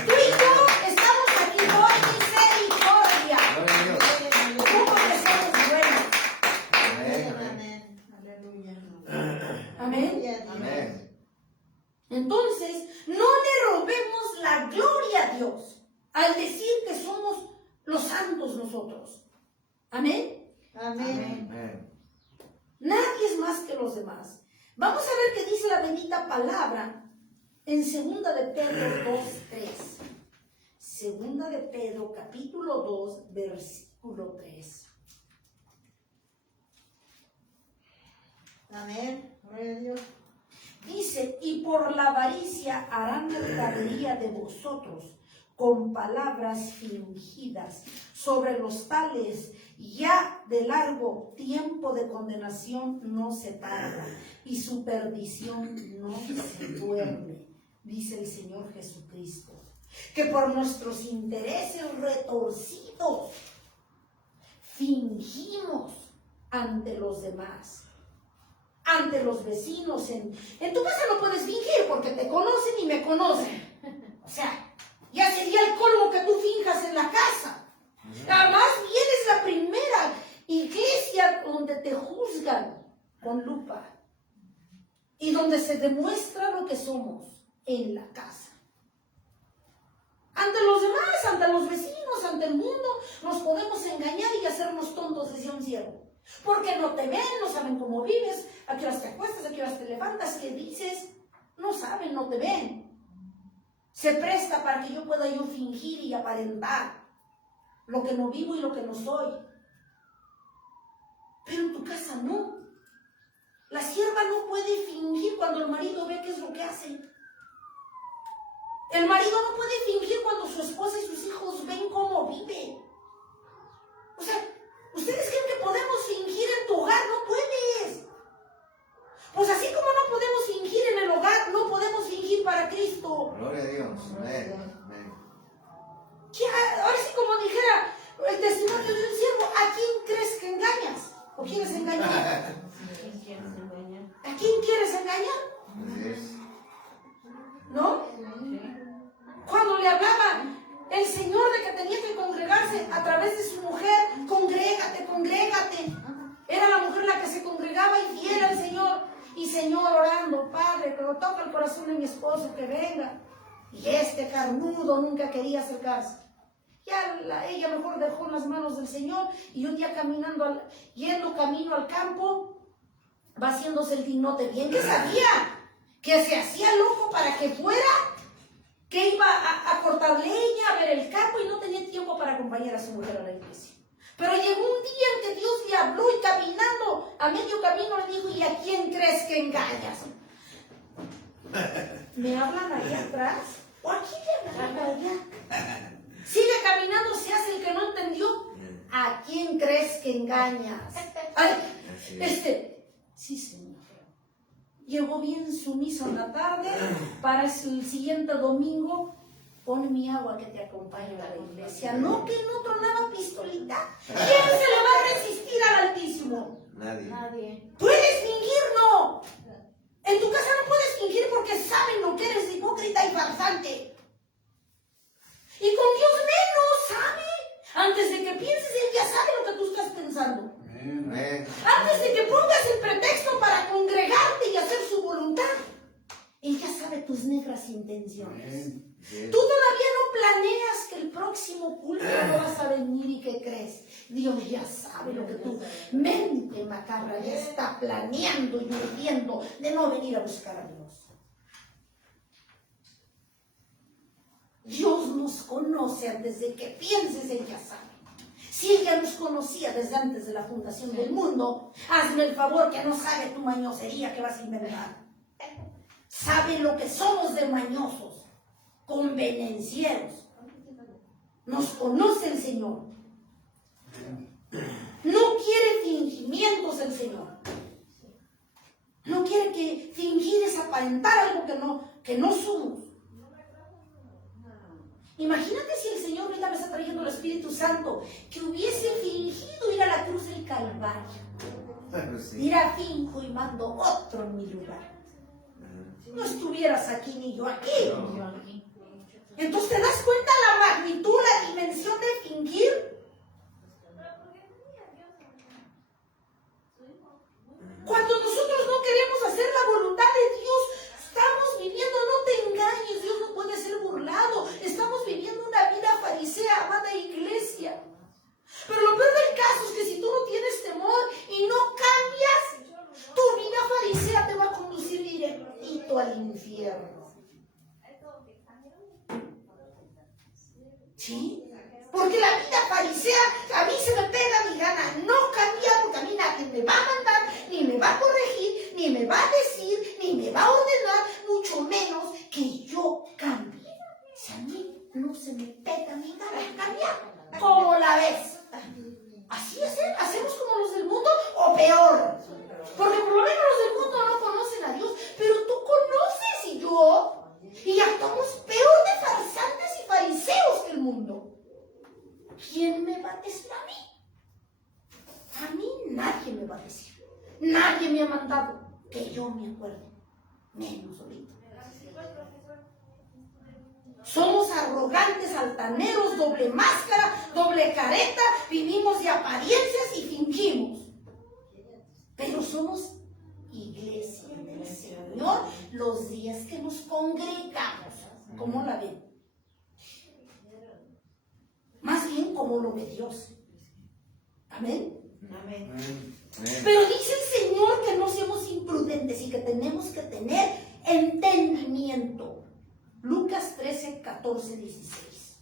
Tú y yo estamos aquí por misericordia. Gloria a Dios. No porque somos buenos. Amén. Amén. Aleluya. Amén. Gloria a Dios. Amén. Entonces, no le robemos la gloria a Dios al decir que somos los santos nosotros. Amén. Amén. Amén. Nadie es más que los demás. Vamos a ver qué dice la bendita palabra en 2 de Pedro 2:3. 2 de Pedro capítulo 2 versículo 3. Amén. Gloria a Dios. Dice, y por la avaricia harán mercadería de vosotros con palabras fingidas. Sobre los tales ya de largo tiempo de condenación no se tarda y su perdición no se duerme, dice el Señor Jesucristo. Que por nuestros intereses retorcidos fingimos ante los demás, ante los vecinos. En tu casa no puedes fingir porque te conocen y me conocen. O sea, ya sería el colmo que tú finjas en la casa. Además, bien es la primera iglesia donde te juzgan con lupa y donde se demuestra lo que somos en la casa. Ante los demás, ante los vecinos, ante el mundo, nos podemos engañar y hacernos tontos, decía un siervo. Porque no te ven, no saben cómo vives, a qué horas te acuestas, a qué horas te levantas, qué dices. No saben, no te ven. Se presta para que yo pueda fingir y aparentar lo que no vivo y lo que no soy. Pero en tu casa no. La sierva no puede fingir cuando el marido ve qué es lo que hace. El marido no puede fingir cuando su esposa y sus hijos ven cómo vive. O sea, ¿ustedes creen que podemos fingir en tu hogar? No puedes. Pues así como no podemos fingir en el hogar, no podemos fingir para Cristo. Gloria a Dios. Amén. Amén. Ahora sí, como dijera el testimonio de un siervo, ¿a quién crees que engañas? ¿O quieres engañar? ¿A quién quieres engañar? Así es. ¿No? Cuando le hablaba el Señor de que tenía que congregarse a través de su mujer, congrégate, congrégate. Era la mujer la que se congregaba y fiel al Señor. Y Señor orando, Padre, pero toca el corazón de mi esposo que venga. Y este carnudo nunca quería acercarse. Ya ella mejor dejó en las manos del Señor y un día yendo camino al campo, va haciéndose el dignote. Bien que sabía que se hacía loco para que fuera, que iba a cortar leña, a ver el campo y no tenía tiempo para acompañar a su mujer a la iglesia. Pero llegó un día en que Dios le habló y caminando a medio camino le dijo, ¿y a quién crees que engañas? ¿Me hablan allá atrás? ¿O a quién le hablan allá? Sigue caminando, se hace el que no entendió. ¿A quién crees que engañas? Ay, sí, Señor. Llegó bien sumiso en la tarde, para el siguiente domingo, pon mi agua que te acompañe a la iglesia. No que no tronaba pistolita. ¿Quién se le va a resistir al Altísimo? Nadie. ¿Puedes fingir? No. En tu casa no puedes fingir porque saben lo que eres, hipócrita y farsante. Y con Dios menos, ¿sabe? Antes de que pienses, Él ya sabe lo que tú estás pensando. Amén. Antes de que pongas el pretexto para congregarte y hacer su voluntad, Él ya sabe tus negras intenciones. Amén. Tú todavía no planeas que el próximo culto no vas a venir y ¿qué crees? Dios ya sabe lo que tu mente macabra ya está planeando y urdiendo de no venir a buscar a Dios. Dios nos conoce antes de que pienses en ya sabe. Si Él ya nos conocía desde antes de la fundación del mundo, hazme el favor que no sabe tu mañosería que vas a inventar. Sabe lo que somos de mañosos, convenencieros. Nos conoce el Señor. No quiere fingimientos el Señor. No quiere que fingir es aparentar algo que no somos. Imagínate si el Señor ahorita me está trayendo el Espíritu Santo, que hubiese fingido ir a la cruz del Calvario. Dirá, finjo y mando otro en mi lugar. No estuvieras aquí ni yo aquí. Entonces, ¿te das cuenta la magnitud, la dimensión de fingir? Cuando nosotros no queremos hacer la voluntad de Dios, estamos viviendo, no te engañes, Dios no puede ser burlado. Estamos viviendo una vida farisea, amada iglesia. Pero lo peor del caso es que si tú no tienes temor y no cambias, tu vida farisea te va a conducir directito al infierno. ¿Sí? Porque la vida farisea a mí se me pega mi gana no cambiar, porque a mí nadie me va a mandar, ni me va a corregir, ni me va a decir, ni me va a ordenar, mucho menos que yo cambie. Si a mí no se me pega mi gana cambiar, ¿cómo la ves? Así es, ¿eh? ¿Hacemos como los del mundo o peor? Porque por lo menos los del mundo no conocen a Dios, pero tú conoces y yo, y actuamos peor de farsantes y fariseos que el mundo. ¿Quién me va a decir a mí? A mí nadie me va a decir. Nadie me ha mandado que yo me acuerde. Menos ahorita. Somos arrogantes, altaneros, doble máscara, doble careta, vivimos de apariencias y fingimos. Pero somos iglesia del Señor los días que nos congregamos. ¿Cómo la ven? Más bien como lo ve Dios. Amén. Amén. Pero dice el Señor que no seamos imprudentes y que tenemos que tener entendimiento. Lucas 13, 14, 16.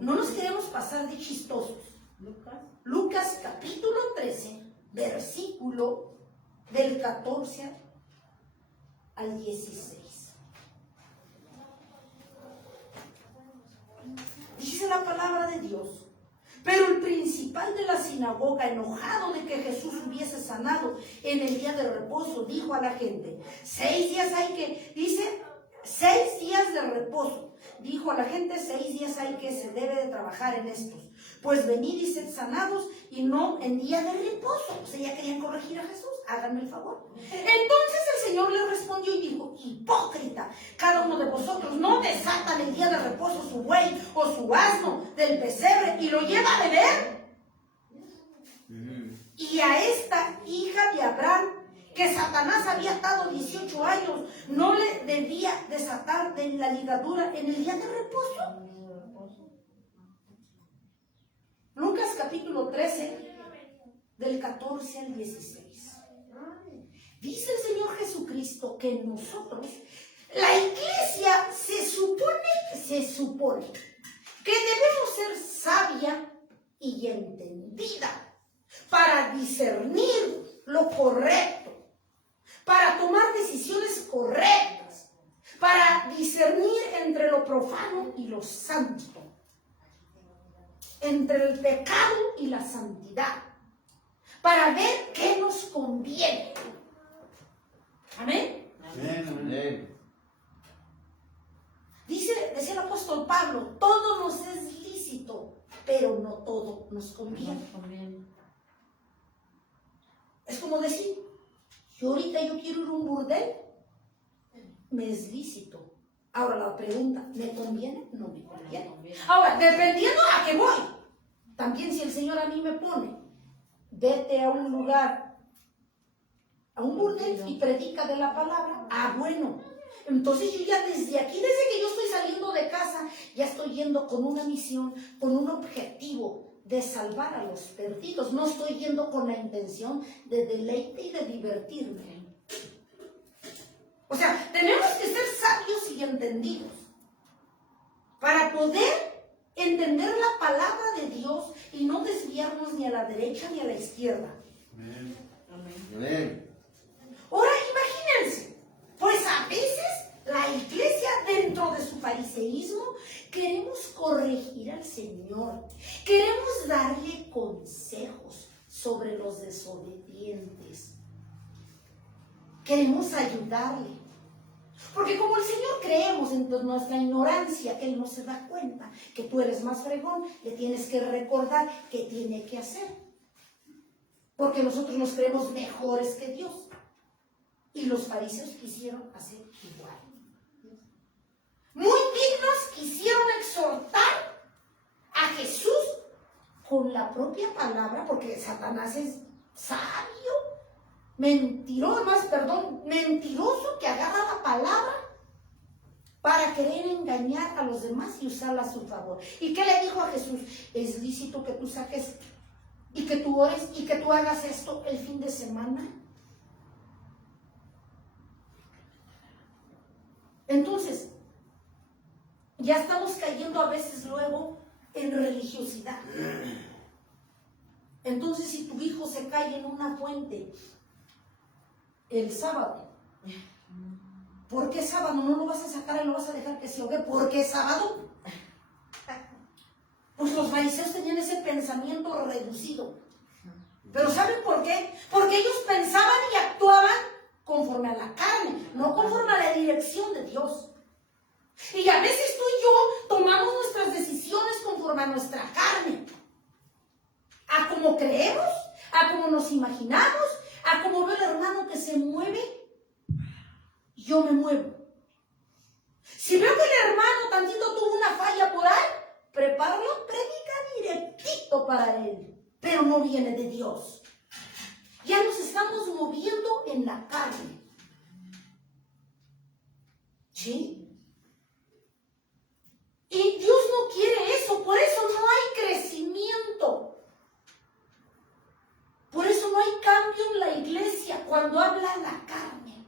No nos queremos pasar de chistosos. Lucas capítulo 13, versículo del 14 al 16. Dice la palabra de Dios. Pero el principal de la sinagoga, enojado de que Jesús hubiese sanado en el día de reposo, dijo a la gente, 6 días hay que, dice, 6 días de reposo. Dijo a la gente, 6 días hay que se debe de trabajar en estos. Pues venid y sed sanados y no en día de reposo. O sea, ya querían corregir a Jesús. Háganme el favor. Entonces el Señor le respondió y dijo, hipócrita, cada uno de vosotros no desatan el día de reposo su buey o su asno del pesebre y lo lleva a beber. Y a esta hija de Abraham, que Satanás había atado 18 años, no le debía desatar de la ligadura en el día de reposo. Lucas capítulo 13, del 14 al 16. Dice el Señor Jesucristo que nosotros, la iglesia se supone que debemos ser sabia y entendida para discernir lo correcto, para tomar decisiones correctas, para discernir entre lo profano y lo santo, entre el pecado y la santidad, para ver qué nos conviene. Amén. Amén. Decía el apóstol Pablo, todo nos es lícito, pero no todo nos conviene. Es como decir, yo ahorita yo quiero ir a un burdel, me es lícito. Ahora la pregunta, ¿me conviene? No me conviene. Ahora, dependiendo a qué voy, también si el Señor a mí me pone, vete a un lugar, a un burdel y predica de la palabra, bueno, Entonces yo ya desde aquí, desde que yo estoy saliendo de casa, ya estoy yendo con una misión, con un objetivo de salvar a los perdidos. No estoy yendo con la intención de deleite y de divertirme. O sea, tenemos que ser sabios y entendidos para poder entender la palabra de Dios y no desviarnos ni a la derecha ni a la izquierda. Amén. Ahora imagínense, pues a veces la iglesia dentro de su fariseísmo queremos corregir al Señor, queremos darle consejos sobre los desobedientes, queremos ayudarle. Porque como el Señor creemos en nuestra ignorancia, que Él no se da cuenta que tú eres más fregón, le tienes que recordar qué tiene que hacer. Porque nosotros nos creemos mejores que Dios. Y los fariseos quisieron hacer igual. Muy dignos quisieron exhortar a Jesús con la propia palabra, porque Satanás es sabio. Mentiroso que agarra la palabra para querer engañar a los demás y usarla a su favor. ¿Y qué le dijo a Jesús? Es lícito que tú saques y que tú ores y que tú hagas esto el fin de semana. Entonces, ya estamos cayendo a veces luego en religiosidad. Entonces, si tu hijo se cae en una fuente el sábado, ¿por qué sábado? No lo vas a sacar y lo vas a dejar que se ahogue. ¿Por qué sábado? Pues los fariseos tenían ese pensamiento reducido. ¿Pero saben por qué? Porque ellos pensaban y actuaban conforme a la carne, no conforme a la dirección de Dios. Y a veces tú y yo tomamos nuestras decisiones conforme a nuestra carne, a como creemos, a como nos imaginamos, a como veo el hermano que se mueve, yo me muevo. Si veo que el hermano tantito tuvo una falla por ahí, preparo la prédica directito para él, pero no viene de Dios. Ya nos estamos moviendo en la carne. ¿Sí? Y Dios no quiere eso, por eso no hay crecimiento. Por eso no hay cambio en la iglesia cuando habla la carne.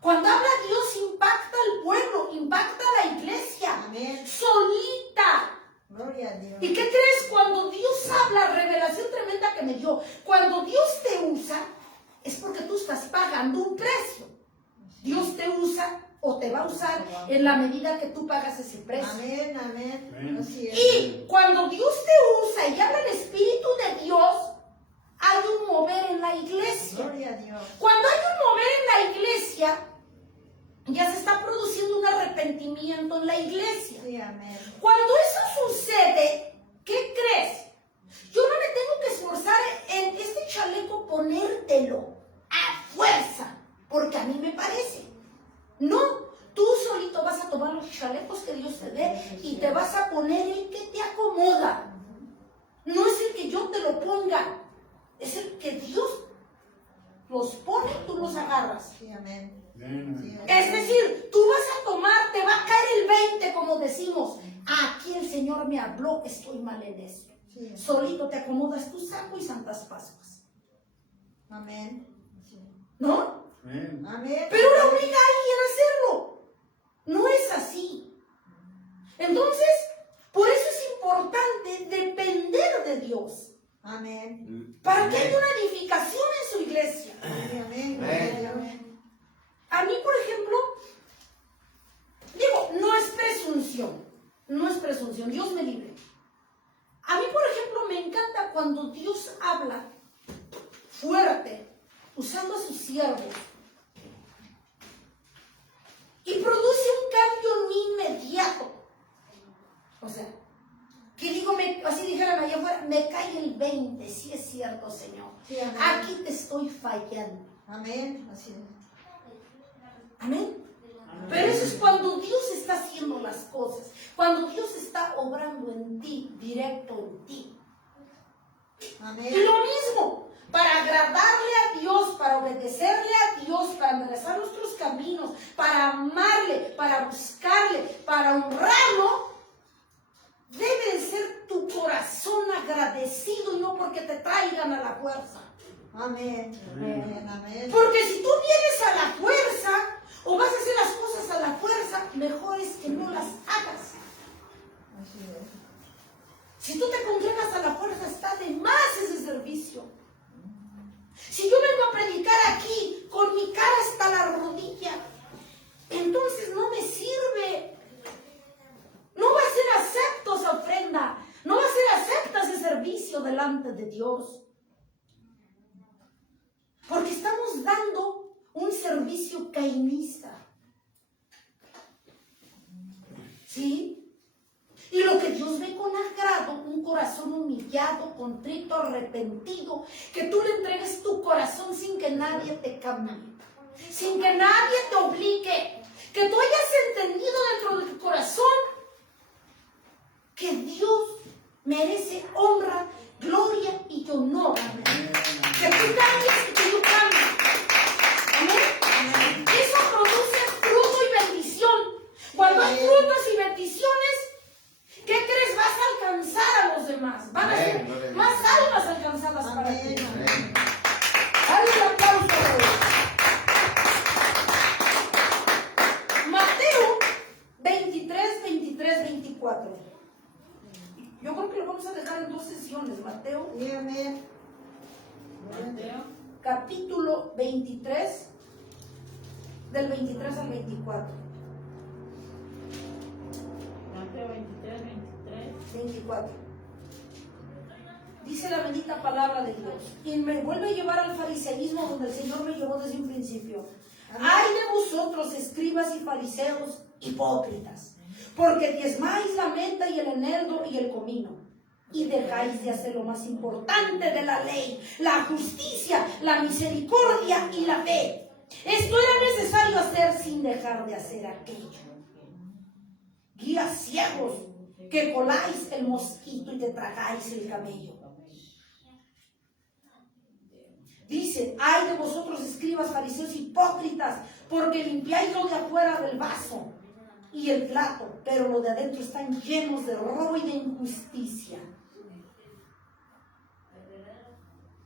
Cuando habla Dios impacta al pueblo, impacta a la iglesia. Amén. Solita. Gloria a Dios. ¿Y qué crees? Cuando Dios habla, revelación tremenda que me dio, cuando Dios te usa, es porque tú estás pagando un precio. Dios te usa o te va a usar en la medida que tú pagas ese precio. Amén, amén. Así es. Y cuando Dios te usa y habla el Espíritu de Dios, hay un mover en la iglesia. Gloria a Dios. Cuando hay un mover en la iglesia, ya se está produciendo un arrepentimiento en la iglesia. Sí, amén. Cuando eso sucede, ¿qué crees? Yo no me tengo que esforzar en este chaleco ponértelo a fuerza, porque a mí me parece. No, tú solito vas a tomar los chalecos que Dios te dé y te vas a poner el que te acomoda. No es el que yo te lo ponga, es el que Dios los pone y tú los agarras. Sí, amén. Sí, Es decir, tú vas a tomar, te va a caer el 20, como decimos. Aquí el Señor me habló, estoy mal en eso. sí. Solito te acomodas tu saco y santas pascuas. Amén. Sí. ¿No? Amén. Pero la obliga a alguien a hacerlo. No es así. Entonces, por eso es importante depender de Dios. Amén. Para que haya una edificación en su iglesia. Sí, amén. Gloria a Dios. A mí, por ejemplo, digo, no es presunción. No es presunción. Dios me libre. A mí, por ejemplo, me encanta cuando Dios habla fuerte, usando a sus siervos, y produce un cambio inmediato. O sea, que digo, así dijeran allá afuera, me cae el 20, sí es cierto, Señor. Sí, amén. Aquí te estoy fallando. Amén. Así es. Amén. Pero eso es cuando Dios está haciendo las cosas, cuando Dios está obrando en ti, directo en ti. Amén. Y lo mismo, para agradarle a Dios, para obedecerle a Dios, para enderezar nuestros caminos, para amarle, para buscarle, para honrarlo, debe de ser tu corazón agradecido y no porque te traigan a la fuerza. Amén. Amén. Amén. Porque si tú vienes a la fuerza o vas a hacer las cosas a la fuerza, mejor es que no las hagas. Así es. Si tú te congregas a la fuerza, está de más ese servicio. Si yo vengo a predicar aquí con mi cara hasta la rodilla, entonces no me sirve. No va a ser acepto esa ofrenda. No va a ser acepta ese servicio delante de Dios. Porque estamos dando un servicio cainista. ¿Sí? Y lo que Dios ve con agrado, un corazón humillado, contrito, arrepentido, que tú le entregues tu corazón sin que nadie te cambie, sin que nadie te obligue, que tú hayas entendido dentro de tu corazón que Dios merece honra, gloria y honor. Que tú cambies y que yo cambie. Amén. Eso produce fruto y bendición. Cuando hay frutos y bendiciones, ¿qué crees? Vas a alcanzar a los demás. Van a ser más almas alcanzadas para ti. Dale un aplauso. Mateo 23, 23, 24. Yo creo que lo vamos a dejar en 2 sesiones. Mateo, Amén. capítulo 23, del 23 al 24. Mateo 23, 24. Dice la bendita palabra de Dios. Y me vuelve a llevar al fariseísmo donde el Señor me llevó desde un principio. Ay de vosotros, escribas y fariseos hipócritas, porque diezmáis la menta y el eneldo y el comino, y dejáis de hacer lo más importante de la ley, la justicia, la misericordia y la fe. Esto era necesario hacer sin dejar de hacer aquello. Guías ciegos, que coláis el mosquito y te tragáis el camello. Dice, ay de vosotros escribas, fariseos hipócritas, porque limpiáis lo de afuera del vaso y el plato, pero lo de adentro están llenos de robo y de injusticia.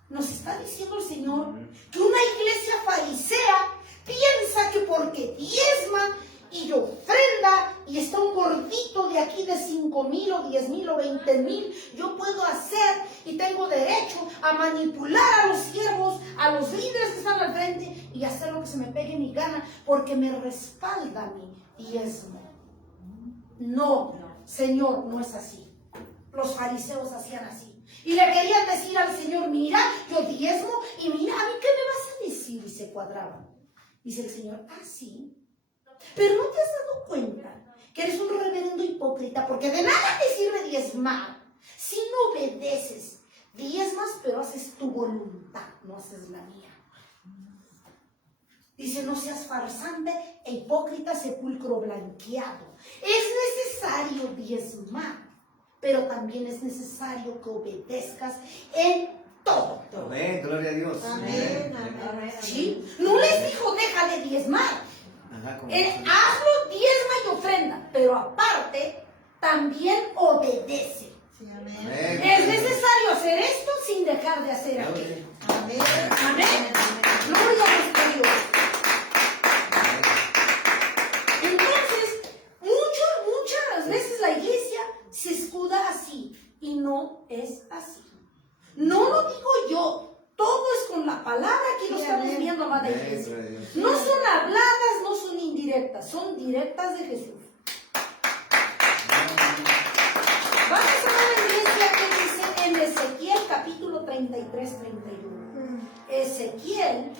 Nos está diciendo el Señor que una iglesia farisea piensa que porque diezma y ofrenda y está un gordito de aquí de 5,000 o 10,000 o 20,000, yo puedo hacer y tengo derecho a manipular a los siervos, a los líderes que están al frente y hacer lo que se me pegue mi gana porque me respalda mi diezmo. No, Señor, no es así. Los fariseos hacían así. Y le querían decir al Señor, mira, yo diezmo y mira, ¿a mí qué me vas a decir? Y se cuadraban. Dice el Señor, sí. Pero ¿no te has dado cuenta que eres un reverendo hipócrita? Porque de nada te sirve diezmar si no obedeces. Diezmas, pero haces tu voluntad, no haces la mía. Dice, no seas farsante e hipócrita, sepulcro blanqueado. Es necesario diezmar, pero también es necesario que obedezcas en todo. Amén, gloria a Dios. Amén. Amén. ¿Sí? No les dijo, deja de diezmar. Ajá, como Hazlo, diezma y ofrenda, pero aparte también obedece. Sí, amén. Amén. Es necesario hacer esto sin dejar de hacer aquello. Amén. Amén. Gloria a nuestro Dios. Entonces, muchas veces la iglesia se escuda así y no es así. No lo digo yo. Todo es con la palabra, aquí lo estamos viendo, amada iglesia. No son habladas, no son indirectas, son directas de Jesús. Vamos a la iglesia que dice en Ezequiel capítulo 33, 31. Ezequiel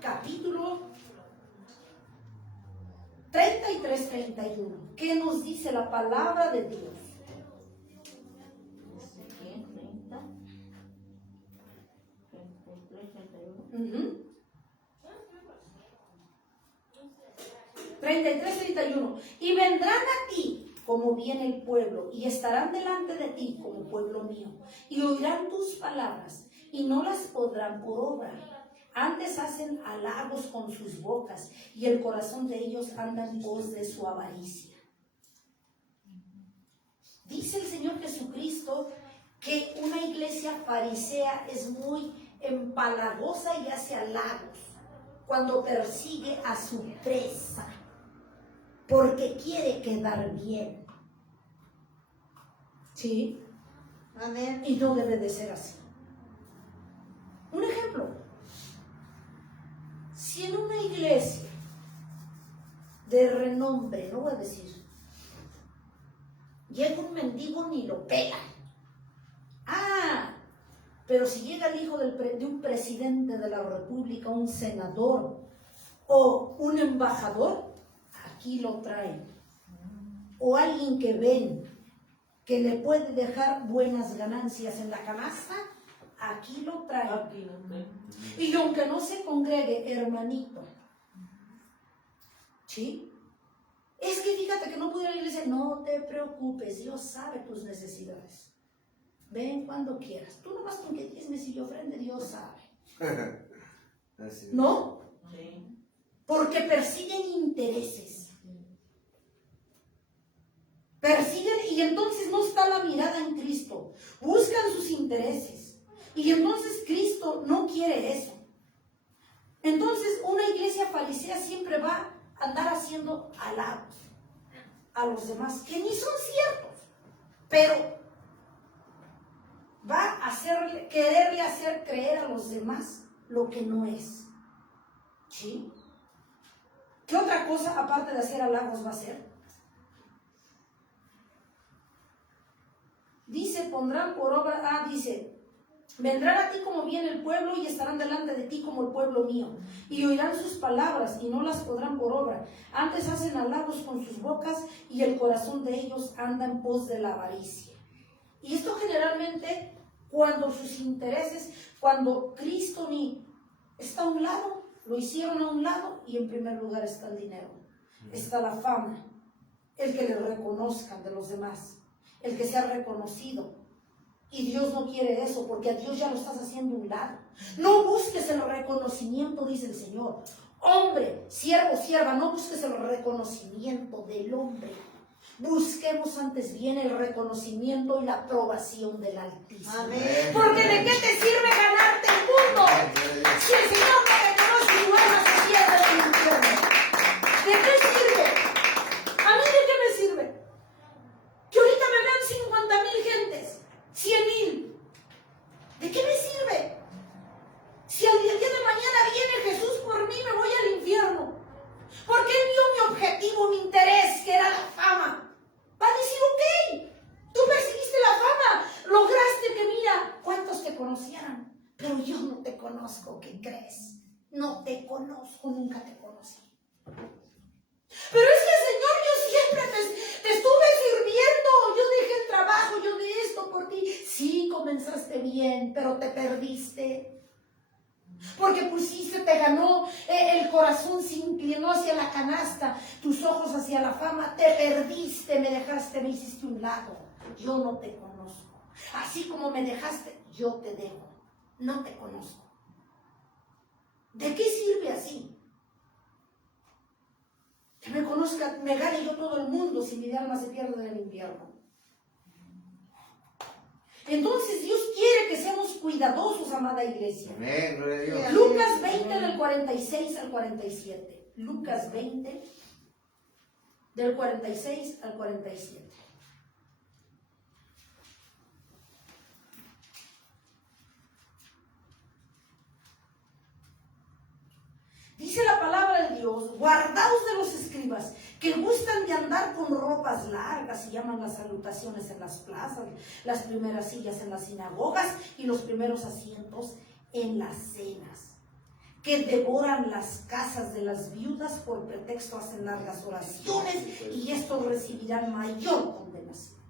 capítulo 33, 31. ¿Qué nos dice la palabra de Dios? Ezequiel 30, 33, 31. 33, 31. Y vendrán a ti como viene el pueblo, y estarán delante de ti como pueblo mío, y oirán tus palabras, y no las pondrán por obra. Antes hacen halagos con sus bocas y el corazón de ellos anda en pos de su avaricia. Dice el Señor Jesucristo que una iglesia farisea es muy empalagosa y hace halagos cuando persigue a su presa, porque quiere quedar bien. ¿Sí? Amén. Y no debe de ser así. Un ejemplo. Si en una iglesia de renombre, no voy a decir, llega un mendigo ni lo pela. Pero si llega el hijo de un presidente de la república, un senador o un embajador, aquí lo traen. O alguien que ven que le puede dejar buenas ganancias en la canasta, aquí lo traen. Aquí lo tengo. Y aunque no se congregue, hermanito, ¿sí? Es que fíjate que no pudiera ir a la iglesia. No te preocupes, Dios sabe tus necesidades. Ven cuando quieras. Tú nomás con que diezmes y ofrende, Dios sabe. Así es. ¿No? Sí. Porque persiguen intereses. Persiguen, y entonces no está la mirada en Cristo. Buscan sus intereses. Y entonces Cristo no quiere eso. Entonces una iglesia farisea siempre va a andar haciendo halagos a los demás, que ni son ciertos, pero va a quererle hacer creer a los demás lo que no es. ¿Sí? ¿Qué otra cosa aparte de hacer halagos va a hacer? Dice, pondrán por obra, dice, vendrán a ti como viene el pueblo y estarán delante de ti como el pueblo mío. Y oirán sus palabras y no las pondrán por obra. Antes hacen halagos con sus bocas y el corazón de ellos anda en pos de la avaricia. Y esto generalmente cuando sus intereses, cuando Cristo ni está a un lado, lo hicieron a un lado y en primer lugar está el dinero, está la fama, el que le reconozcan de los demás, el que sea reconocido. Y Dios no quiere eso, porque a Dios ya lo estás haciendo a un lado. No busques el reconocimiento, dice el Señor. Hombre, siervo, sierva, no busques el reconocimiento del hombre. Busquemos antes bien el reconocimiento y la aprobación del Altísimo. Amén. Porque ¿de qué te sirve ganarte el mundo si el Señor no te conoce y duermas se pierde en el infierno? ¿De qué sirve? ¿A mí de qué me sirve? Que ahorita me vean 50,000 gentes, 100,000. ¿De qué me sirve? Si el día de mañana viene Jesús por mí, me voy al infierno. Porque Él vio mi objetivo, mi interés, que era la fama. Va a decir, ok, tú perseguiste la fama, lograste que mira cuántos te conocieran, pero yo no te conozco, ¿qué crees? No te conozco, nunca te conocí. Pero es que Señor, yo siempre te estuve sirviendo, yo dejé el trabajo, yo di esto por ti. Sí, comenzaste bien, pero te perdiste. Porque pusiste, te ganó, el corazón se inclinó hacia la canasta, tus ojos hacia la fama, te perdiste, me dejaste, me hiciste un lado. Yo no te conozco. Así como me dejaste, yo te dejo. No te conozco. ¿De qué sirve así? Que me conozca, me gane yo todo el mundo si mi alma se pierde en el infierno. Entonces Dios quiere que seamos cuidadosos, amada iglesia. Amén, gloria a Dios. Lucas 20 del 46 al 47. Lucas 20 del 46 al 47. Dice la palabra de Dios, guardaos de los escribas que gustan de andar con ropas largas y llaman las salutaciones en las plazas, las primeras sillas en las sinagogas y los primeros asientos en las cenas, que devoran las casas de las viudas, por pretexto hacen largas oraciones y estos recibirán mayor condenación.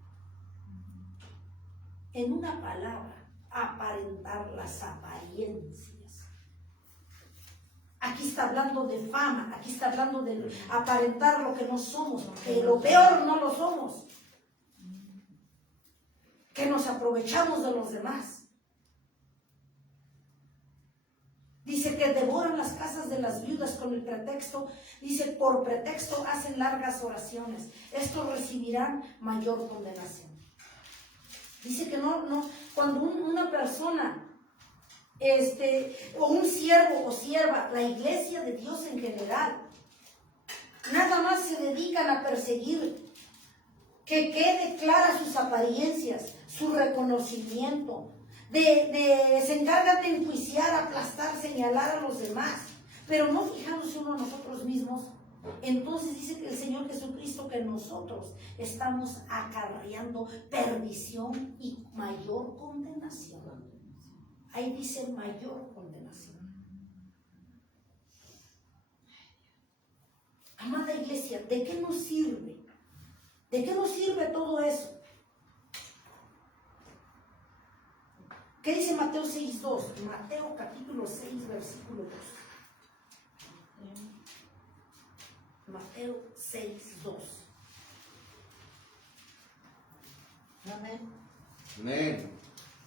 En una palabra, aparentar las apariencias. Aquí está hablando de fama, aquí está hablando de aparentar lo que no somos, que lo peor no lo somos, que nos aprovechamos de los demás. casas de las viudas con el pretexto, dice, por pretexto hacen largas oraciones. Estos recibirán mayor condenación. Dice que cuando una persona, o un siervo o sierva, la iglesia de Dios en general, nada más se dedican a perseguir, que quede clara sus apariencias, su reconocimiento, se encargan de enjuiciar, aplastar, señalar a los demás, pero no fijándose uno a nosotros mismos. Entonces dice que el Señor Jesucristo que nosotros estamos acarreando perdición y mayor condenación. Ahí dice mayor condenación. Amada iglesia, ¿de qué nos sirve? ¿De qué nos sirve todo eso? ¿Qué dice Mateo 6:2? Mateo capítulo 6, versículo 2. Mateo 6:2. Amén. Amén.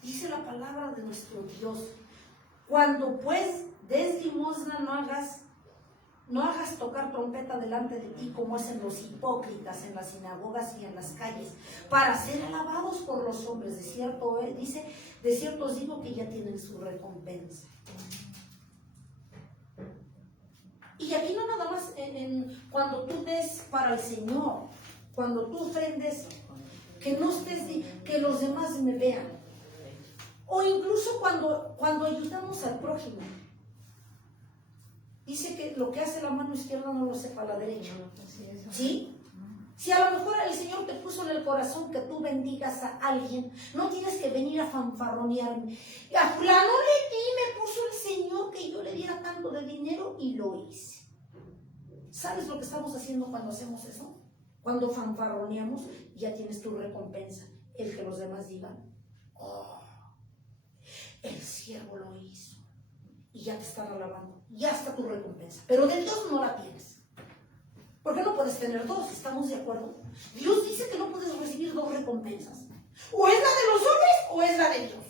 Dice la palabra de nuestro Dios: cuando pues des limosna, no hagas tocar trompeta delante de ti como hacen los hipócritas en las sinagogas y en las calles, para ser alabados por los hombres. De cierto, dice, de cierto os digo que ya tienen su recompensa. Y aquí no nada más cuando tú des para el Señor, cuando tú ofrendes, que no estés, que los demás me vean. O incluso cuando ayudamos al prójimo. Dice que lo que hace la mano izquierda no lo sepa la derecha. ¿Sí? Si a lo mejor el Señor te puso en el corazón que tú bendigas a alguien, no tienes que venir a fanfarronearme. A fulano me puso el Señor que yo le diera tanto de dinero y lo hice. ¿Sabes lo que estamos haciendo cuando hacemos eso? Cuando fanfarroneamos, ya tienes tu recompensa. El que los demás digan, oh, el siervo lo hizo. Y ya te están alabando, ya está tu recompensa. Pero de Dios no la tienes. ¿Por qué no puedes tener dos? ¿Estamos de acuerdo? Dios dice que no puedes recibir dos recompensas. O es la de los hombres o es la de Dios.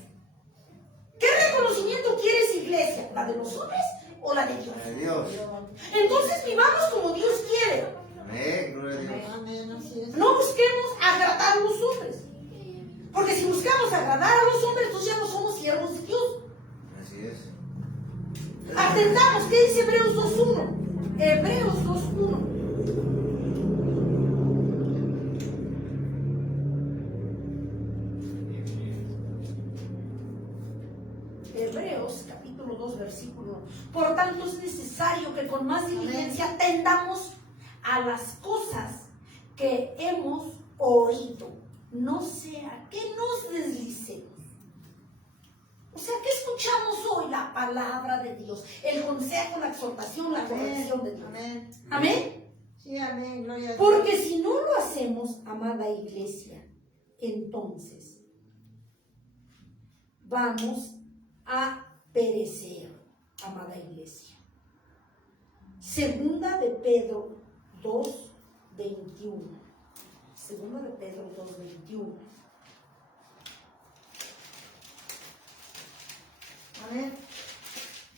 ¿Qué reconocimiento quieres, iglesia? ¿La de los hombres o la de Dios? De Dios. Entonces vivamos como Dios quiere. Amén. Gloria a Dios. Amén, así es. No busquemos agradar a los hombres. Porque si buscamos agradar a los hombres, entonces ya no somos siervos de Dios. Así es. Atendamos, ¿qué dice Hebreos 2.1? Hebreos 2.1. Hebreos capítulo 2, versículo 1. Por tanto es necesario que con más diligencia atendamos a las cosas que hemos oído, no sea que nos deslicemos. O sea, ¿qué escuchamos hoy? La palabra de Dios, el consejo, la exhortación, la corrección de Dios. Amén. Amén. Sí, amén, gloria a Dios. Porque si no lo hacemos, amada iglesia, entonces vamos a perecer, amada iglesia. Segunda de Pedro 2:21. Segunda de Pedro 2:21. Amén.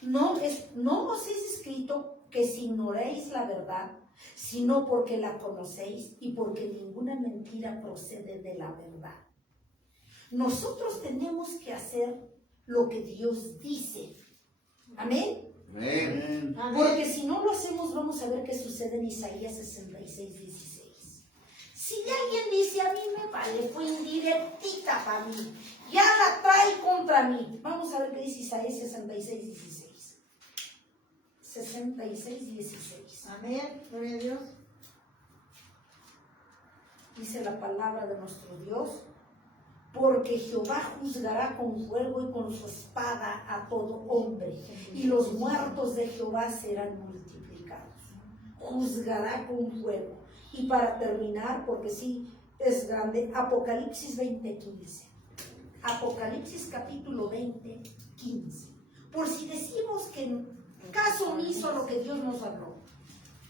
No os es escrito que si ignoréis la verdad, sino porque la conocéis y porque ninguna mentira procede de la verdad. Nosotros tenemos que hacer lo que Dios dice. Amén. Amén. Porque si no lo hacemos, vamos a ver qué sucede en Isaías 66:16. Si alguien dice, a mí me vale, fue indirectita para mí, ya la trae contra mí. Vamos a ver qué dice Isaías 66:16. 66:16. Amén, gloria a Dios. Dice la palabra de nuestro Dios: porque Jehová juzgará con fuego y con su espada a todo hombre, y los muertos de Jehová serán multiplicados. Juzgará con fuego. Y para terminar, porque sí es grande, Apocalipsis 20:15. Apocalipsis capítulo 20:15. Por si decimos que caso omiso a lo que Dios nos habló.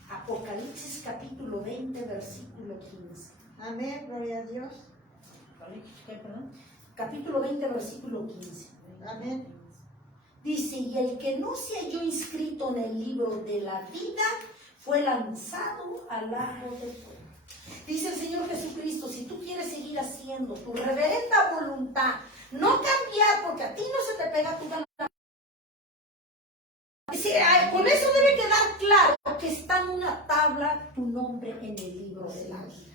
Apocalipsis capítulo 20, versículo 15. Amén, gloria a Dios. Capítulo 20, versículo 15. Amén. Dice, y el que no se halló inscrito en el libro de la vida fue lanzado al lago de fuego. Dice el Señor Jesucristo, si tú quieres seguir haciendo tu reverenda voluntad, no cambiar porque a ti no se te pega tu gana. Con eso debe quedar claro que está en una tabla tu nombre en el libro de la vida.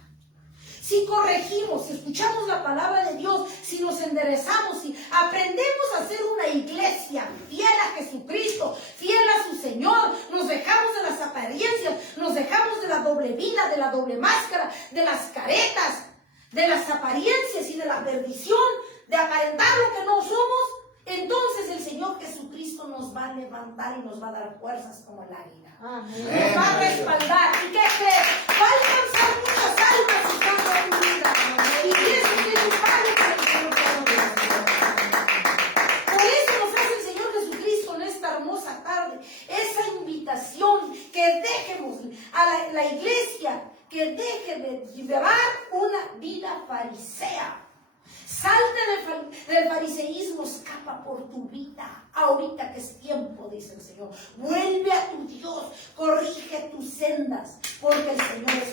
Si corregimos, si escuchamos la palabra de Dios, si nos enderezamos, si aprendemos a ser una iglesia fiel a Jesucristo, fiel a su Señor, nos dejamos de las apariencias, nos dejamos de la doble vida, de la doble máscara, de las caretas, de las apariencias y de la perdición, de aparentar lo que no somos, entonces el Señor Jesucristo nos va a levantar y nos va a dar fuerzas como el águila. Amén. Nos va a respaldar. ¿Y qué crees? Va a alcanzar muchas almas estando en tu vida. Y eso tiene un padre para el Señor que no te Por eso nos hace el Señor Jesucristo en esta hermosa tarde esa invitación que dejemos a la iglesia que deje de llevar una vida farisea. Salte del fariseísmo, escapa por tu vida. Ahorita que es tiempo, dice el Señor. Vuelve a tu Dios, corrige tus sendas, porque el Señor es